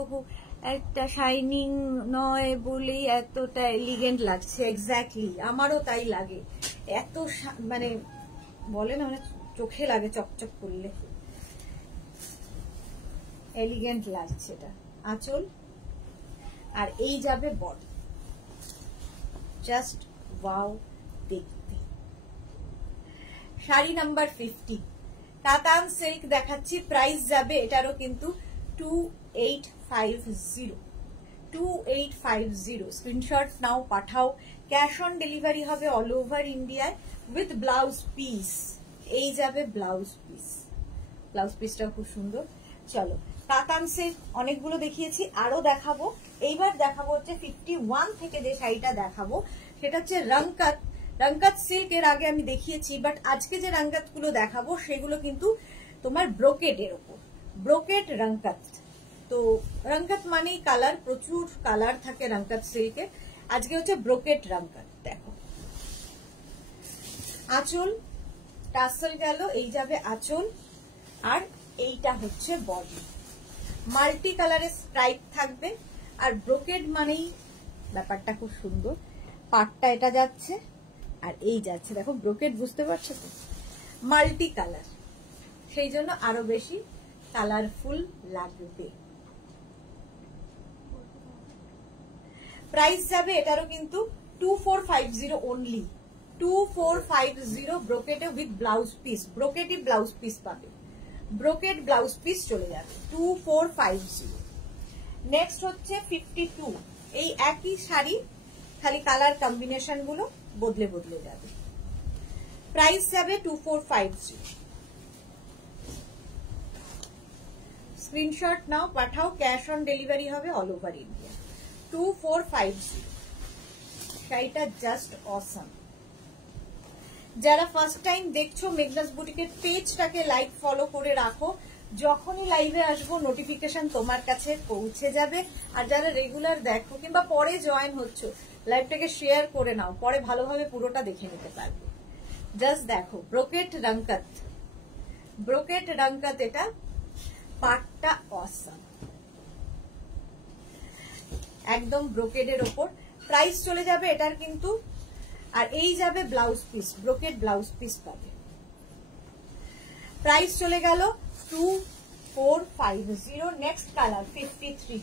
একটা শাইনিং নয় বলেই এতটা এলিগেন্ট লাগছে। এক্স্যাক্টলি, আমারও তাই লাগে, এত মানে বলে না, মানে চোখে লাগে চকচক করলে, এলিগেন্ট লাগছে এটা। আঁচল আর এই যাবে বডি, জাস্ট ওয়াও দেখতে। শাড়ি নাম্বার 50 কাতান সিল্ক দেখাচ্ছি, প্রাইস যাবে এটারও কিন্তু 2850। স্ক্রিনশট নাও, পাঠাও। ক্যাশ অন ডেলিভারি হবে অল ওভার ইন্ডিয়ায় উইথ ব্লাউজ পিস। এই যাবে ব্লাউজ পিস, ব্লাউজ পিসটা খুব সুন্দর। চলো, কাতান সিল্ক অনেকগুলো দেখিয়েছি, আরো দেখাবো। এইবার দেখাবো হচ্ছে 51 থেকে যে শাড়িটা দেখাবো সেটা হচ্ছে রংকাত। রংকাত সিল্ক এর আগে আমি দেখিয়েছি, বাট আজকে যে রংকাত গুলো দেখাবো সেগুলো কিন্তু তোমার ব্রোকেডের ওপর, ব্রোকেড রংকাত। তো রংকাত মানেই কালার, প্রচুর কালার থাকে রংকাত সিল্কে। আজকে হচ্ছে ব্রোকেড রংকাত। দেখো আঁচল, টাসেল গেল, এই যাবে আঁচল, আর এইটা হচ্ছে বডি। মাল্টি কালারের স্ট্রাইপ থাকবে, আর ব্রোকেড মানেই ব্যাপারটা খুব সুন্দর। পাটটা এটা যাচ্ছে আর এই যাচ্ছে, দেখো ব্রোকেড, বুঝতে পারছো তো, মাল্টি কালার, সেই জন্য আরো বেশি কালারফুল লাগবে। প্রাইস যাবে এটারও কিন্তু 2450 অনলি, 2450 ব্রোকেটে উইথ ব্লাউজ পিস। ব্রোকেটই ব্লাউজ পিস পাবে, ব্রোকেট ব্লাউজ পিস চলে যাবে 2450। নেক্সট হচ্ছে 52, এই একই শাড়ি, খালি কালার কম্বিনেশন গুলো বদলে বদলে যাবে। প্রাইস যাবে 2450। স্ক্রিনশট নাও, পাঠাও। ক্যাশ অন ডেলিভারি হবে অল ওভার ইন্ডিয়া। 2450, শাড়িটা জাস্ট অসাম। যারা ফার্স্ট টাইম দেখছো মেঘনাস বুটিকের পেজটাকে লাইক ফলো করে রাখো, যখনই লাইভে আসবো নোটিফিকেশন তোমার কাছে পৌঁছে যাবে। আর যারা রেগুলার দেখো কিংবা পরে জয়েন হচ্ছ, লাইভটাকে শেয়ার করে নাও, পরে ভালোভাবে পুরোটা দেখে নিতে পারবে। জাস্ট দেখো ব্রোকেট রংকাত, ব্রোকেট রংকাত, এটা পাটটা অসাম, একদম ব্রোকেডের ওপর। প্রাইস চলে যাবে এটার কিন্তু, আর এই যাবে blouse piece, brocade blouse piece পাবে। প্রাইস চলে গেল 2450। নেক্সট কালার 53,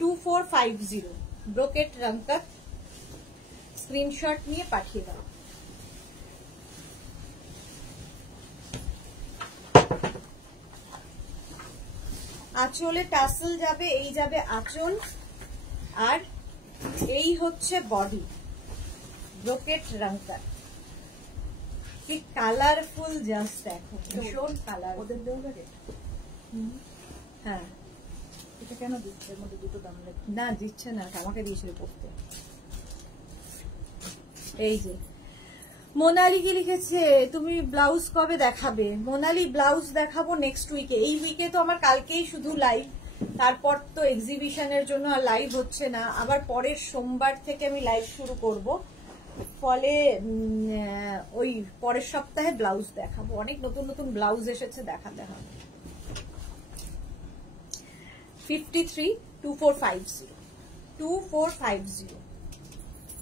2450 ব্রোকেট রংকাত। স্ক্রিনশট নিয়ে পাঠিয়ে দাও। আঁচলে টাসেল যাবে, এই যাবে আঁচল, আর এই হচ্ছে বডি, ব্রোকেট রংকাত। কি কালারফুল, জাস্ট দেখো, ভীষণ কালার। ওদের দেওয়া রে? হ্যাঁ, এটা কেন দিচ্ছে? এর মধ্যে দুটো দাম লেখা। না দিচ্ছে না, আমাকে দিয়েছিল পড়তে। এই যে মোনালি কি লিখেছে, তুমি ব্লাউজ কবে দেখাবে? মোনালি ব্লাউজ দেখাবো নেক্সট উইকে। এই উইকে তো আমার কালকেই শুধু লাইভ, তারপর তো এক্সিবিশনের জন্য আর লাইভ হচ্ছে না। আবার পরের সোমবার থেকে আমি লাইভ শুরু করব, ফলে ওই পরের সপ্তাহে ব্লাউজ দেখাবো। অনেক নতুন নতুন ব্লাউজ এসেছে, দেখাতে হবে। 53, 2450, 2450,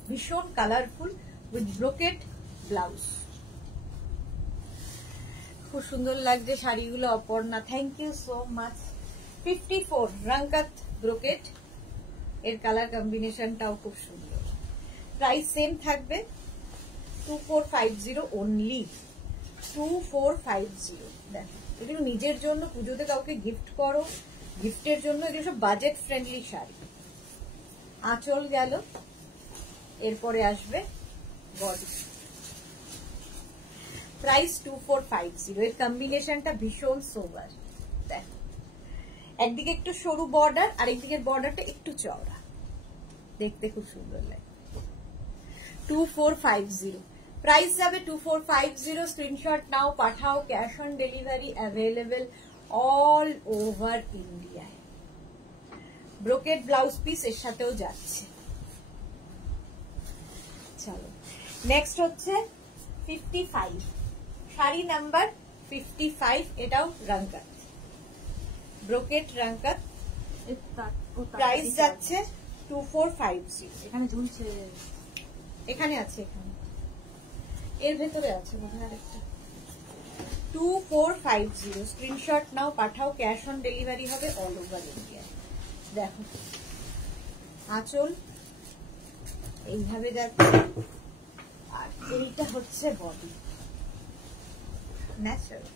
ভীষণ কালারফুল উইথ ব্রোকেট ব্লাউজ। খুব সুন্দর লাগছে শাড়িগুলো Aparna, thank you so much. 54 রংকাত ব্রোকেট, এর কালার কম্বিনেশনটাও খুব সুন্দর। প্রাইস সেম থাকবে 2450 অনলি, 2450। দেখো এগুলো নিজের জন্য, পুজোতে কাউকে গিফট করো, গিফটের জন্য এগুলো সব বাজেট ফ্রেন্ডলি শাড়ি। আঁচল গেল, এরপরে আসবে বডি। প্রাইস 2450, এর কম্বিনেশনটা ভীষণ সোবার। দেখো একদিকে একটু সরু বর্ডার আর একদিকের বর্ডারটা একটু চওড়া, দেখতে খুব সুন্দর লাগে। 2450 প্রাইস যাবে 2450। স্ক্রিনশট নাও, পাঠাও, cash on delivery available all over ইন্ডিয়ায়। ব্রোকেড ব্লাউজ পিস এর সাথেও যাচ্ছে। চলো নেক্সট হচ্ছে 55, শাড়ি নাম্বার 55, এটাও রাঙ্কাত, ব্রোকেড রাঙ্কাত। প্রাইস যাচ্ছে 2450। এখানে ঝুলছে, এখানে আছে, এখানে এর ভেতরে আছে মনে হয় একটা। 2450 স্ক্রিনশট নাও, পাঠাও, ক্যাশ অন ডেলিভারি হবে অল ওভার ইন্ডিয়া। দেখো আঁচল এইভাবে যাচ্ছে, আর এইটা হচ্ছে বডি, ন্যাচারাল,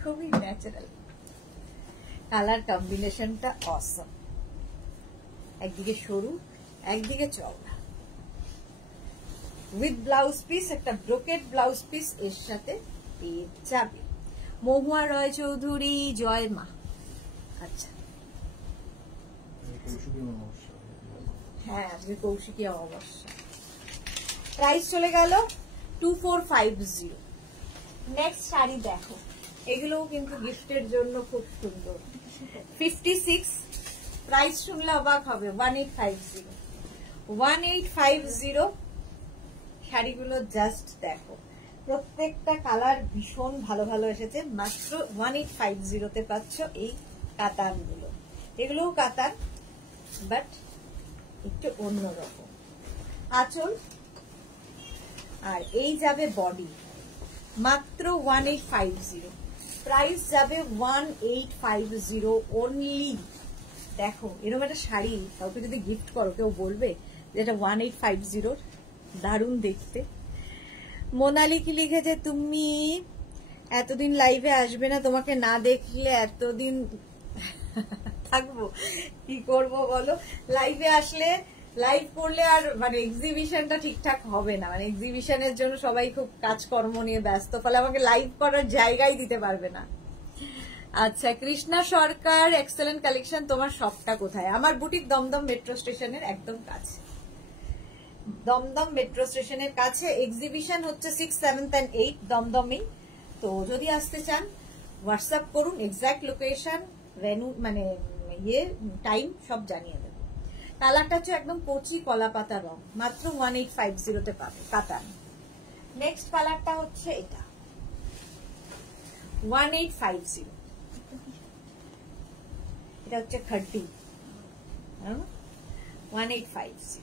খুবই ন্যাচারাল। কালার কম্বিনেশনটা অসম, একদিকে সরু একদিকে চওড়া, উইথ ব্লাউজ পিস, একটা ব্রোকেড ব্লাউজ পিস এর সাথে পেয়ে যাবে। মহুয়া রয় চৌধুরী, জয় মা। আচ্ছা হ্যাঁ, আজকে কৌশিকী অমাবস্যা। প্রাইস চলে গেল 2450। নেক্সট শাড়ি দেখো, এগুলোও কিন্তু গিফটের জন্য খুব সুন্দর। 56 প্রাইস শুনলে অবাক হবে, 1850। 1850 শাড়িগুলো জাস্ট দেখো, প্রত্যেকটা কালার ভীষণ ভালো ভালো এসেছে। মাত্র 1850 পাচ্ছ এই কাতান গুলো। এগুলোও কাতান, বাট একটু অন্যরকম। আঁচল আর এই যাবে বডি, মাত্র 1850। প্রাইস যাবে 1850 অনলি। দেখো এরকম একটা শাড়ি কাউকে যদি গিফট করো, কেউ বলবে যেটা 1850, দারুণ দেখতে। মোনালি কি লিখেছে, তুমি এতদিন লাইভে আসবে না, তোমাকে না দেখলে এতদিন থাকবো, কি করব বলো। লাইভে আসলে, লাইভ করলে আর মানে এক্সিবিশনটা ঠিকঠাক হবে না, মানে এক্সিবিশনের জন্য সবাই খুব কাজকর্ম নিয়ে ব্যস্ত, ফলে আমাকে লাইভ করার জায়গাই দিতে পারবে না। আচ্ছা কৃষ্ণা সরকার, এক্সেলেন্ট কালেকশন, তোমার শপটা কোথায়? আমার বুটিক দমদম মেট্রো স্টেশনের একদম কাছে, দমদম মেট্রো স্টেশনের কাছে। এক্সিবিশন হচ্ছে 6, 7 and 8 দমদমে। তো যদি আসতে চান হোয়াটসঅ্যাপ করুন, এক্সাক্ট লোকেশন, ভেন্যু মানে টাইম সব জানিয়ে দেবো। কালারটা হচ্ছে একদম কচি কলা পাতা রং, মাত্র 1850 পাবে কাতান। নেক্সট কালারটা হচ্ছে এটা 1850, এটা হচ্ছে খাড্ডি, 1850।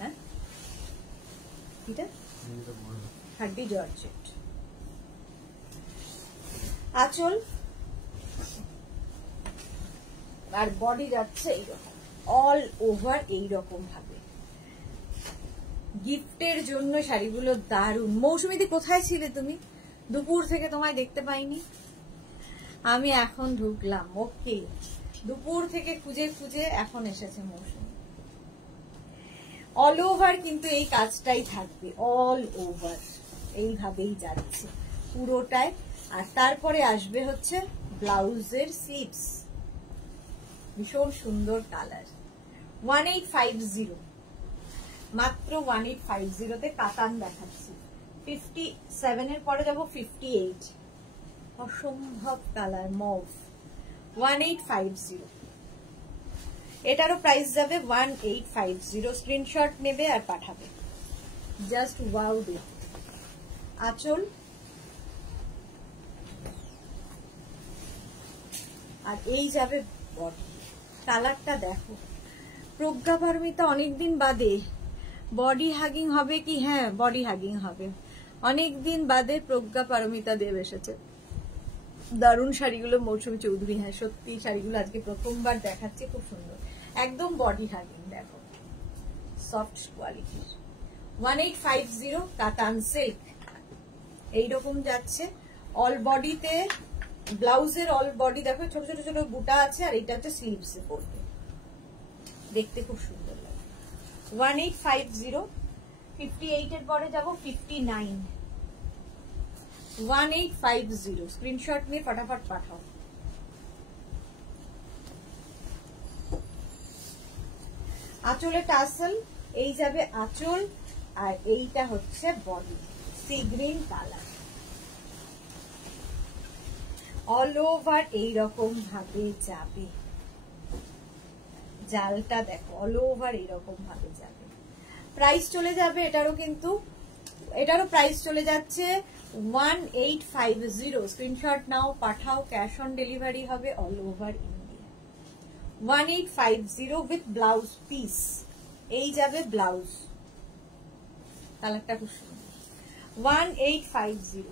হ্যাঁ এটা খাড্ডি জর্জেট। আঁচল আর বডি যাচ্ছে এইরকম, অল ওভার এইরকম ভাবে। গিফটের জন্য শাড়িগুলো দারুণ। মৌসুমীদি কোথায় ছিলে তুমি? দুপুর থেকে তোমায় দেখতে পাইনি, আমি এখন ঢুকলাম। ওকে, দুপুর থেকে খুঁজে খুঁজে এখন এসেছে মৌসুমী। অল ওভার কিন্তু এই কাজটাই থাকবে, অল ওভার এইভাবেই যাচ্ছে পুরোটায়। আর তারপরে আসবে হচ্ছে ব্লাউজের সিপস, ভীষণ সুন্দর কালার। 1850 মাত্র 1850 কাতান দেখাচ্ছি। 57 এর পরে যাবো 58, অসম্ভব কালার মভ। 1850 এটারও প্রাইস যাবে 1850। স্ক্রিনশট নেবে আর পাঠাবে, জাস্ট ওয়াও দেখতে। আঁচল আর এই যাবে বডি। কালারটা দেখো, প্রজ্ঞা পারমিতা অনেকদিন বাদে বডি হাগিং হবে কি? হ্যাঁ বডি হাগিং হবে, অনেকদিন বাদে প্রজ্ঞা পারমিতা দেব এসেছে। দারুণ শাড়িগুলো মৌসুমী চৌধুরী, হ্যাঁ সত্যি শাড়িগুলো আজকে প্রথমবার দেখাচ্ছে, খুব সুন্দর, একদম বডি হাগিং। দেখো সফট কোয়ালিটির। 1850 কাতান সিল্ক এইরকম যাচ্ছে। অল বডিতে ব্লাউজের অল বডি দেখো, ছোট ছোট ছোট বুটা আছে, আর এটা হচ্ছে স্লিভসে পড়বে, দেখতে খুব সুন্দর লাগে। 1850। 58 এর পরে যাব 59। 1850 স্ক্রিনশট নিয়ে ফটাফট পাঠাও। আঁচলে টাসেল, এই যাবে আঁচল, আর এইটা হচ্ছে body, C green colour. All over এইরকম ভাবে যাবে, জালটা দেখো অল ওভার এইরকম ভাবে যাবে। প্রাইস চলে যাবে এটারও, কিন্তু এটারও প্রাইস চলে যাচ্ছে 1850। স্ক্রিনশট নাও, পাঠাও, ক্যাশ অন ডেলিভারি হবে all over India. 1850 with blouse piece, এই যাবে ব্লাউজ, কালারটা খুব সুন্দর। 1850।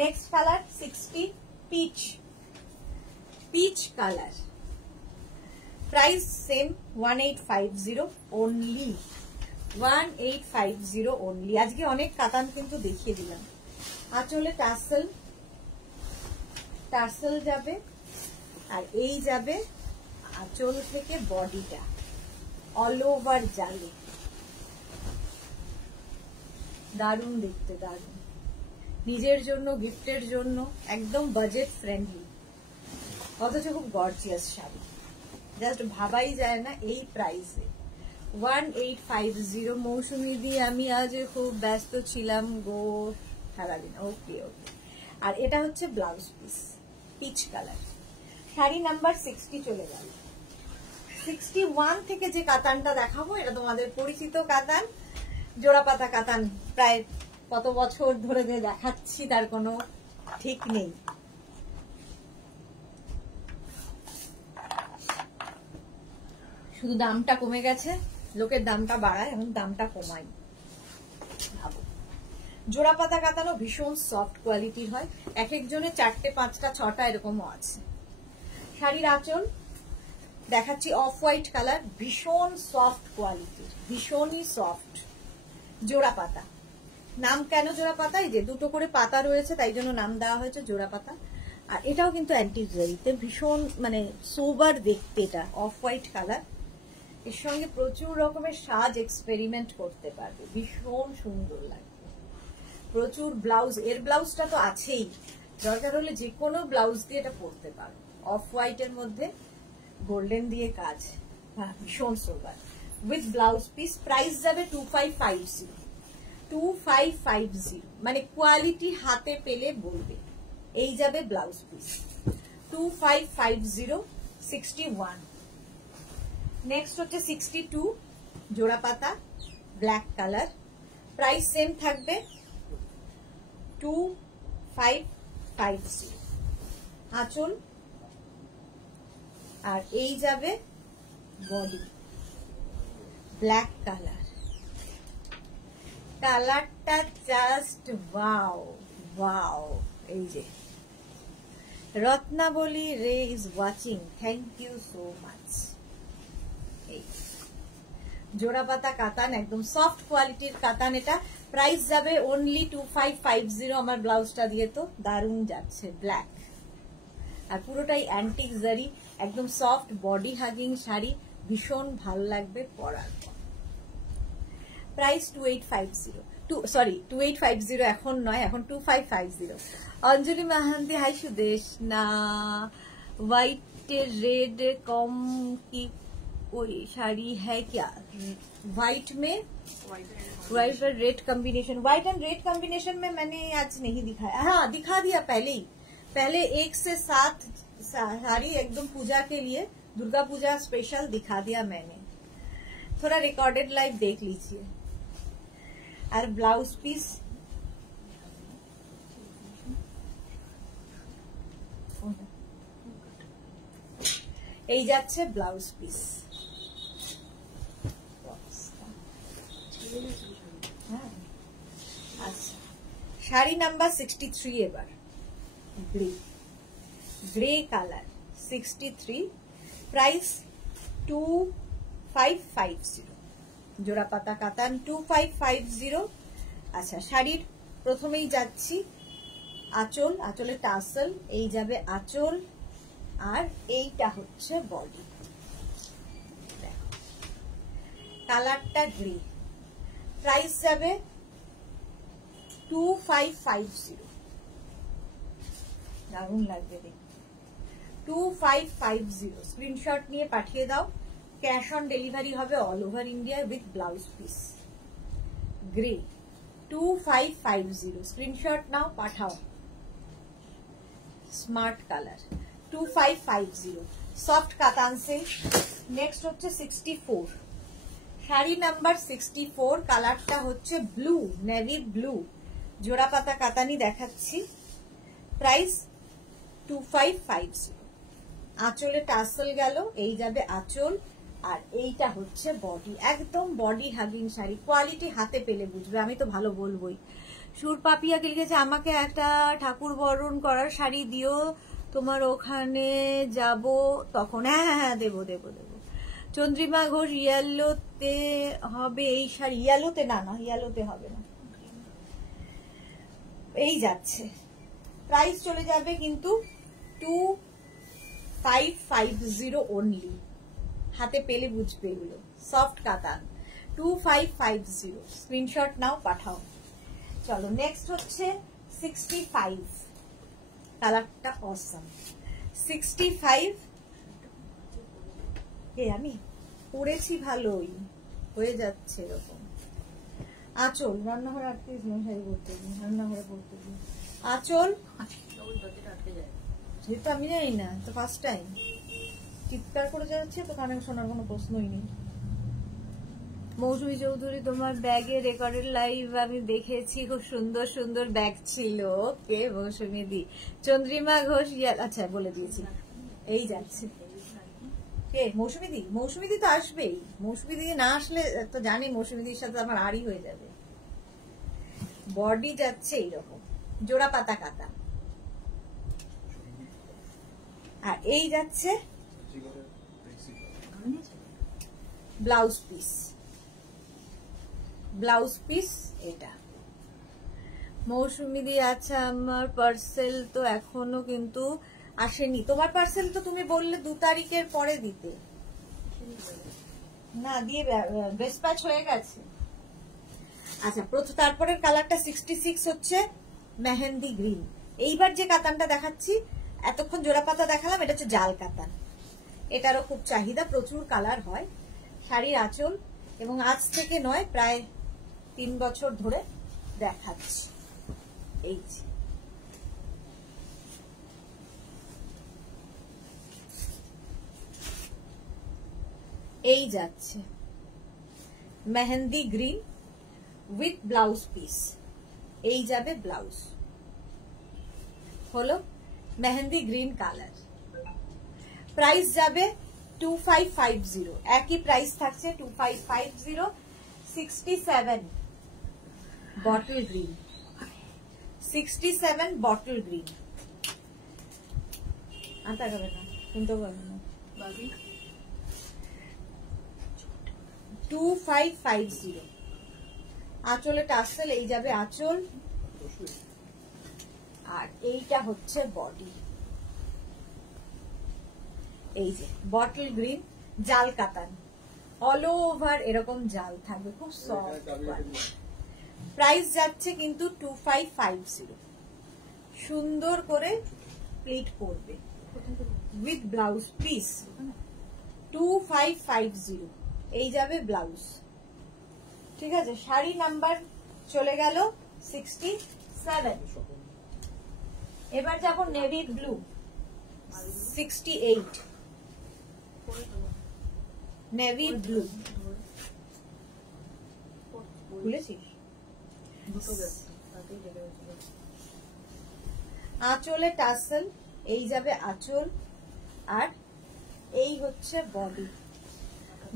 Next colour 60 peach, peach colour, price same 1850 only, 1850 only. আজকে অনেক কাতান কিন্তু দেখিয়ে দিলাম। আঁচলে টাসেল, টাসেল যাবে, আর এই যাবে আঁচল থেকে বডিটা অল ওভার জালে, দারুণ দেখতে, দারুণ। নিজের জন্য, গিফটের জন্য একদম বাজেট ফ্রেন্ডলি, অথচ খুব গর্জিয়াস শাড়ি, জাস্ট ভাবাই যায় না এই প্রাইসে। 1850। মৌসুমি দিয়ে আমি আজ খুব ব্যস্ত ছিলাম গো সারাদিন। ওকে ওকে। আর এটা হচ্ছে blouse piece, peach colour. Sari number 60 চলে গেল। 61 থেকে যে কাতানটা দেখাবো এটা তোমাদের পরিচিত কাতান, জোড়াপাতা কাতান। প্রায় কত বছর ধরে যে দেখাচ্ছি তার কোনো ঠিক নেই। শুধু দামটা কমে গেছে, লোকের দামটা বাড়ায়, এবং দামটা কমায়। জোড়াপাতা কাতানো ভীষণ সফট কোয়ালিটির হয়, এক একজনের 4টে 5টা 6টা এরকমও আছে। শাড়ির আঁচল দেখাচ্ছি অফ হোয়াইট কালার, ভীষণ সফট কোয়ালিটির, ভীষণই সফট। জোড়াপাতা, নাম কেন জোড়াপাতা? এই যে দুটো করে পাতা রয়েছে তাই জন্য নাম দেওয়া হয়েছে জোড়াপাতা। আর এটাও কিন্তু অ্যান্টিক জারিতে, ভীষণ মানে সোবার দেখতে, এটা অফ হোয়াইট কালার। এর সঙ্গে প্রচুর রকমের সাজ এক্সপেরিমেন্ট করতে পারবে, ভীষণ সুন্দর লাগবে। প্রচুর ব্লাউজ, এর ব্লাউজটা তো আছেই, দরকার হলে যে কোনো ব্লাউজ দিয়ে এটা পরতে পারো। অফ হোয়াইটের মধ্যে গোল্ডেন দিয়ে কাজ, হ্যাঁ ভীষণ সোবার, উইথ ব্লাউজ পিস। প্রাইস যাবে 2550, 2550, মানে কোয়ালিটি হাতে পেলে বলবে। এই যাবে ব্লাউজ পিস 2550, 61। নেক্সট হচ্ছে 62 জোড়াপাতা, ব্ল্যাক কালার, প্রাইস সেম থাকবে 2550। আঁচল, আর এই যাবে বডি, ব্ল্যাক কালার। কালারটা জাস্ট ওয়াও ওয়াও। এই যে Ratnaboli Ray is watching, thank you so much. এই জোড়াপাতা কাতান, একদম সফট কোয়ালিটির কাতান। এটা প্রাইস যাবে অনলি 2550। আমার ব্লাউজটা দিয়ে তো দারুণ যাচ্ছে, ব্ল্যাক, আর পুরোটাই অ্যান্টিক জারি, একদম সফট বডি হাগিং শাড়ি, ভীষণ ভাল লাগবে পরার পর। প্রাইস 2850, 2850 এখন নয়, এখন 2550। অঞ্জলি মাহান্তি, হাই সুদেশ না, व्हाइट रेड कम की कोई साड़ी है क्या? व्हाइट में व्हाइट और red combination, white and red combination में मैंने आज नहीं दिखाया। हाँ दिखा दिया पहले ही, पहले 1 से 7 साड़ी एकदम पूजा के लिए, दुर्गा पूजा स्पेशल दिखा दिया मैंने। थोड़ा रिकॉर्डेड लाइव देख लीजिए। और ब्लाउज पीस এই যাচ্ছে ব্লাউজ পিস। আচ্ছা শাড়ি নাম্বার 63 এবার, গ্রে, গ্রে কালার 63, প্রাইস 2550। জোড়া পাতা কাতান 2550। আচ্ছা শাড়ির প্রথমেই যাচ্ছি আঁচল, আঁচলে টাসেল, এই যাবে আঁচল, আর এইটা হচ্ছে বডি। কালারটা গ্রে, প্রাইস যাবে 2550। দারুণ লাগবে দেখতে। 2550 স্ক্রিনশট নিয়ে পাঠিয়ে দাও। ক্যাশ অন ডেলিভারি হবে all over India with blouse piece. Grey 2550 screenshot নাও, পাঠাও। Smart colour 2550 soft katan silk. Next হচ্ছে 64 শাড়ি নাম্বার 64, কালারটা হচ্ছে ব্লু, নেভি ব্লু, জোড়া পাতা কাতানি দেখাচ্ছি। প্রাইস 2550। আঁচলে টাসেল গেল, এই যাবে আঁচল, আর এইটা হচ্ছে বডি। একদম বডি হাগিং শাড়ি, কোয়ালিটি হাতে পেলে বুঝবে, আমি তো ভালো বলবোই। সুর পাপিয়াকে লিখেছে আমাকে একটা ঠাকুর বরণ করার শাড়ি দিও, তোমার ওখানে যাব তখন। হ্যাঁ হ্যাঁ হ্যাঁ, দেবো দেবো দেবো। চন্দ্রিমা ঘোষ ইয়েলোতে হবে এই শাড়ি? ইয়েলোতে না, না ইয়েলোতে হবে না। এই যাচ্ছে, প্রাইস চলে যাবে কিন্তু 2550 অনলি। হাতে পেলে বুঝবে এগুলো, সফট কাতান 2550। স্ক্রিনশট নাও, পাঠাও। চলো নেক্সট হচ্ছে 65, কালারটা অসম। 65 আমি পরেছি ভালোই, হয়ে যাচ্ছে এরকম। আঁচল রান্নাঘরে আটকে শাড়ি পরতে দিই, রান্নাঘরে পরতে দিই। আঁচল যেহেতু আমি জানি না, তো ফার্স্ট টাইম চিৎকার করে যাচ্ছে, তো কানে শোনার কোনো প্রশ্নই নেই। মৌসুমী চৌধুরী তোমার ব্যাগে রেকর্ডেড লাইভ আমি দেখেছি, খুব সুন্দর সুন্দর ব্যাগ ছিল। কে মৌসুমী দি? চন্দ্রিমা ঘোষ, আচ্ছা বলে দিয়েছি। এই যাচ্ছে কে? মৌসুমী দি। মৌসুমী দি তো আসবেই, মৌসুমী দি না আসলে তো জানি মৌসুমী দির সাথে আমার আড়ই হয়ে যাবে। বডি যাচ্ছে এইরকম, জোড়া পাতা কাতা, আর এই যাচ্ছে ব্লাউজ পিস। ব্লাউজ পিস এটা। মৌসুমী দি আচ্ছা, আমার পার্সেল তো এখনো কিন্তু আসেনি। তোমার পার্সেল তো তুমি বললে 2 তারিখের পরে দিতে, না দিয়ে ডিসপ্যাচ হয়ে গেছে। আচ্ছা, তারপরের কালারটা 66 হচ্ছে মেহেন্দি গ্রিন। এইবার যে কাতানটা দেখাচ্ছি, এতক্ষণ জোড়া পাতা দেখালাম, এটা হচ্ছে জাল কাতান। এটারও খুব চাহিদা, প্রচুর কালার হয়। শাড়ির আঁচল, এবং আজ থেকে নয়, প্রায় 3 বছর ধরে দেখাচ্ছি। এই এই যাচ্ছে mehndi green with blouse piece. এই যাবে ব্লাউজ, হলো মেহেন্দি গ্রিন কালার। প্রাইস যাবে 2550, একই প্রাইস থাকছে 2550। 67 বটল গ্রিন, 67 বটল গ্রিন। আনতে হবে না, শুনতে পারবে না। 2550 আঁচলে টাসেল, এই যাবে আঁচল, আর এইটা হচ্ছে বডি। এই যে বটল গ্রিন, জাল কাতান, অল ওভার এরকম জাল থাকবে, খুব সফট। প্রাইস যাচ্ছে কিন্তু 2550। সুন্দর করে প্লিট করবে উইথ ব্লাউজ পিস। 2550 এই যাবে ব্লাউজ। ঠিক আছে, শাড়ি নাম্বার চলে গেল 67। এবার যাব নেভি ব্লু 68। নেভি ব্লু খুলেছিস? আঁচলে টাসেল, এই যাবে আঁচল, আর এই হচ্ছে বডি।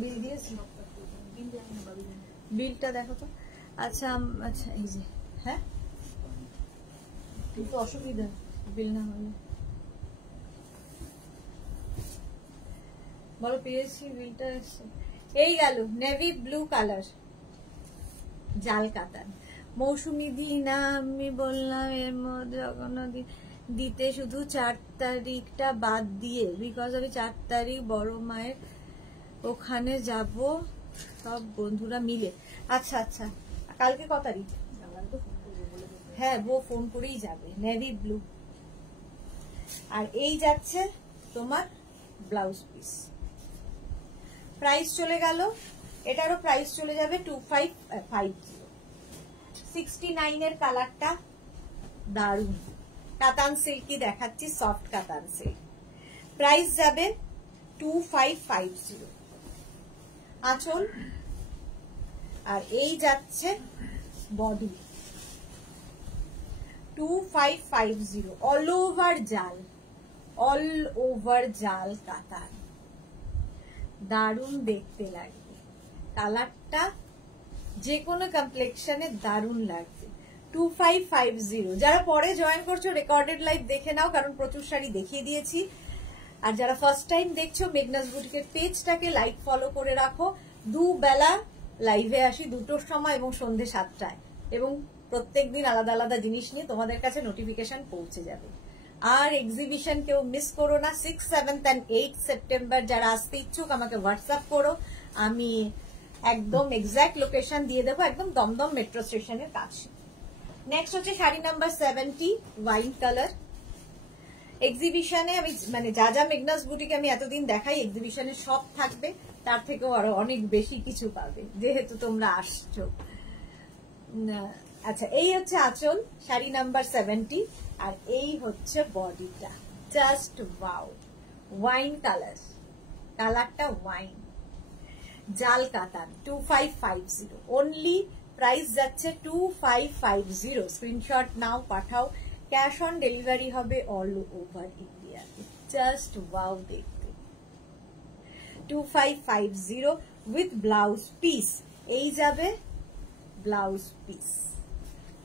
বিল দিয়েছি, বিলটা দেখো তো। আচ্ছা আচ্ছা, এই যে, হ্যাঁ কিন্তু অসুবিধা বিল না হলে। বলো পেয়েছি, বিলটা এসছে। এই গেল নেভি ব্লু কালার, জাল কাতান। মৌসুমী দি না, আমি বললাম এর মধ্যে দিতে, শুধু 4 তারিখটা বাদ দিয়ে, বিকজ আমি 4 তারিখ বড় মায়ের ওখানে যাব সব বন্ধুরা মিলে। আচ্ছা আচ্ছা, কালকে ক তারিখ? হ্যাঁ, ও ফোন করেই যাবে। নেভি ব্লু আর এই যাচ্ছে তোমার ব্লাউজ পিস। প্রাইস চলে গেল, এটারও প্রাইস চলে যাবে 2550। 69 এর কালারটা দারুণ কাতান সিল্কি দেখাচ্ছি, সফট কাতান সিল্ক। প্রাইস যাবে 2550। আঁচল আর এই যাচ্ছে বডি 2550। অল ওভার জাল, অল ওভার জাল কাতান, দারুণ দেখতে লাগবে। কালারটা যে কোনো কমপ্লেক্সনে দারুণ লাগবে। 2550। যারা পরে জয়েন করছো রেকর্ডেড লাইভ দেখে নাও, কারণ প্রচুর শাড়ি দেখিয়ে দিয়েছি। আর যারা ফার্স্ট টাইম দেখছো মেঘনাস বুটিকের পেজটাকে লাইক ফলো করে রাখো। দুবেলা লাইভে আসি, 2টোর সময় এবং সন্ধ্যে 7টায়, এবং প্রত্যেকদিন আলাদা আলাদা জিনিস নিয়ে তোমাদের কাছে নোটিফিকেশন পৌঁছে যাবে। আর এক্সিবিশন কেউ মিস করো না। 6, 7 and 8 সেপ্টেম্বর যারা আসতে ইচ্ছুক আমাকে হোয়াটসঅ্যাপ করো, আমি একদম এক্সাক্ট লোকেশন দিয়ে দেবো, একদম দমদম মেট্রো স্টেশনের কাছে। নেক্সট হচ্ছে শাড়ি নাম্বার 70, ওয়াইন কালার। এক্সিবিশনে আমি মানে যা যা মেঘনাস বুটিকে আমি এতদিন দেখাই, এক্সিবিশনে সব থাকবে, তার থেকেও আরো অনেক বেশি কিছু পাবে যেহেতু তোমরা আসছো। আচ্ছা, এই হচ্ছে আঁচল, শাড়ি নাম্বার 70, আর এই হচ্ছে বডিটা। জাস্ট ওয়াও, ওয়াইন কালার, কালারটা ওয়াইন, জাল কাতান। 2550 অনলি। প্রাইস যাচ্ছে 2550। স্ক্রিনশট নাও, পাঠাও। ক্যাশ অন ডেলিভারি হবে all over India. Just wow দেখতে। 2550 উইথ ব্লাউজ পিস। এই যাবে blouse piece,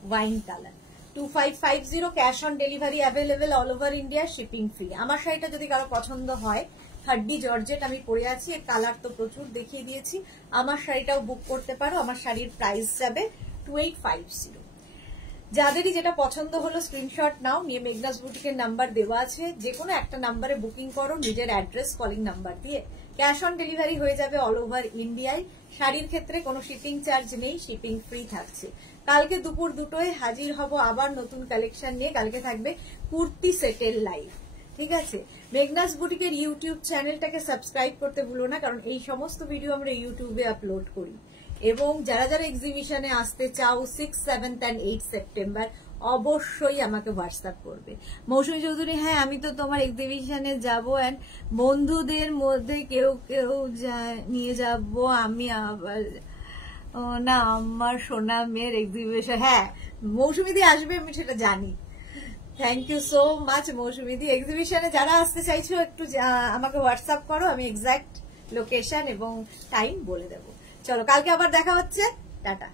wine colour. 2550 cash on delivery available all over India, shipping free. আমার শাড়িটা যদি কারো পছন্দ হয়, হাড্ডি জর্জেট আমি পরে আছি, এর কালার তো প্রচুর দেখিয়ে দিয়েছি, আমার শাড়িটাও বুক করতে পারো। আমার শাড়ির প্রাইস যাবে 2850। যাদেরই যেটা পছন্দ হলো স্ক্রিনশট নাও, নিয়ে মেঘনাস বুটিকের নাম্বার দেওয়া আছে, যে কোনো একটা নাম্বারে বুকিং করো নিজের অ্যাড্রেস কলিং নাম্বার দিয়ে। ক্যাশ অন ডেলিভারি হয়ে যাবে অল ওভার ইন্ডিয়ায়। শাড়ির ক্ষেত্রে কোনো শিপিং চার্জ নেই, শিপিং ফ্রি থাকছে। কালকে দুপুর 2টোয় হাজির হব আবার নতুন কালেকশন নিয়ে। কালকে থাকবে কুর্তি সেটের লাইভ, ঠিক আছে? মেঘনাস বুটিকের ইউটিউব চ্যানেলটাকে সাবস্ক্রাইব করতে ভুলো না, কারণ এই সমস্ত ভিডিও আমরা ইউটিউবে আপলোড করি। এবং যারা যারা এক্সিবিশনে আসতে চাও 6, 7 and 8 সেপ্টেম্বর অবশ্যই আমাকে হোয়াটসঅ্যাপ করবে। মৌসুমী চৌধুরী, হ্যাঁ আমি তো তোমার এক্সিবিশনে যাবো, এন্ড বন্ধুদের মধ্যে কেউ কেউ নিয়ে যাব আমি। আবার না, আমার সোনা মেয়ের এক্সিবিশন, হ্যাঁ মৌসুমীদি আসবে, আমি সেটা জানি। থ্যাংক ইউ সো মাচ মৌসুমীদি। এক্সিবিশনে যারা আসতে চাইছো একটু আমাকে হোয়াটসঅ্যাপ করো, আমি এক্সাক্ট লোকেশন এবং টাইম বলে দেবো। চলো, কালকে আবার দেখা হচ্ছে, টাটা।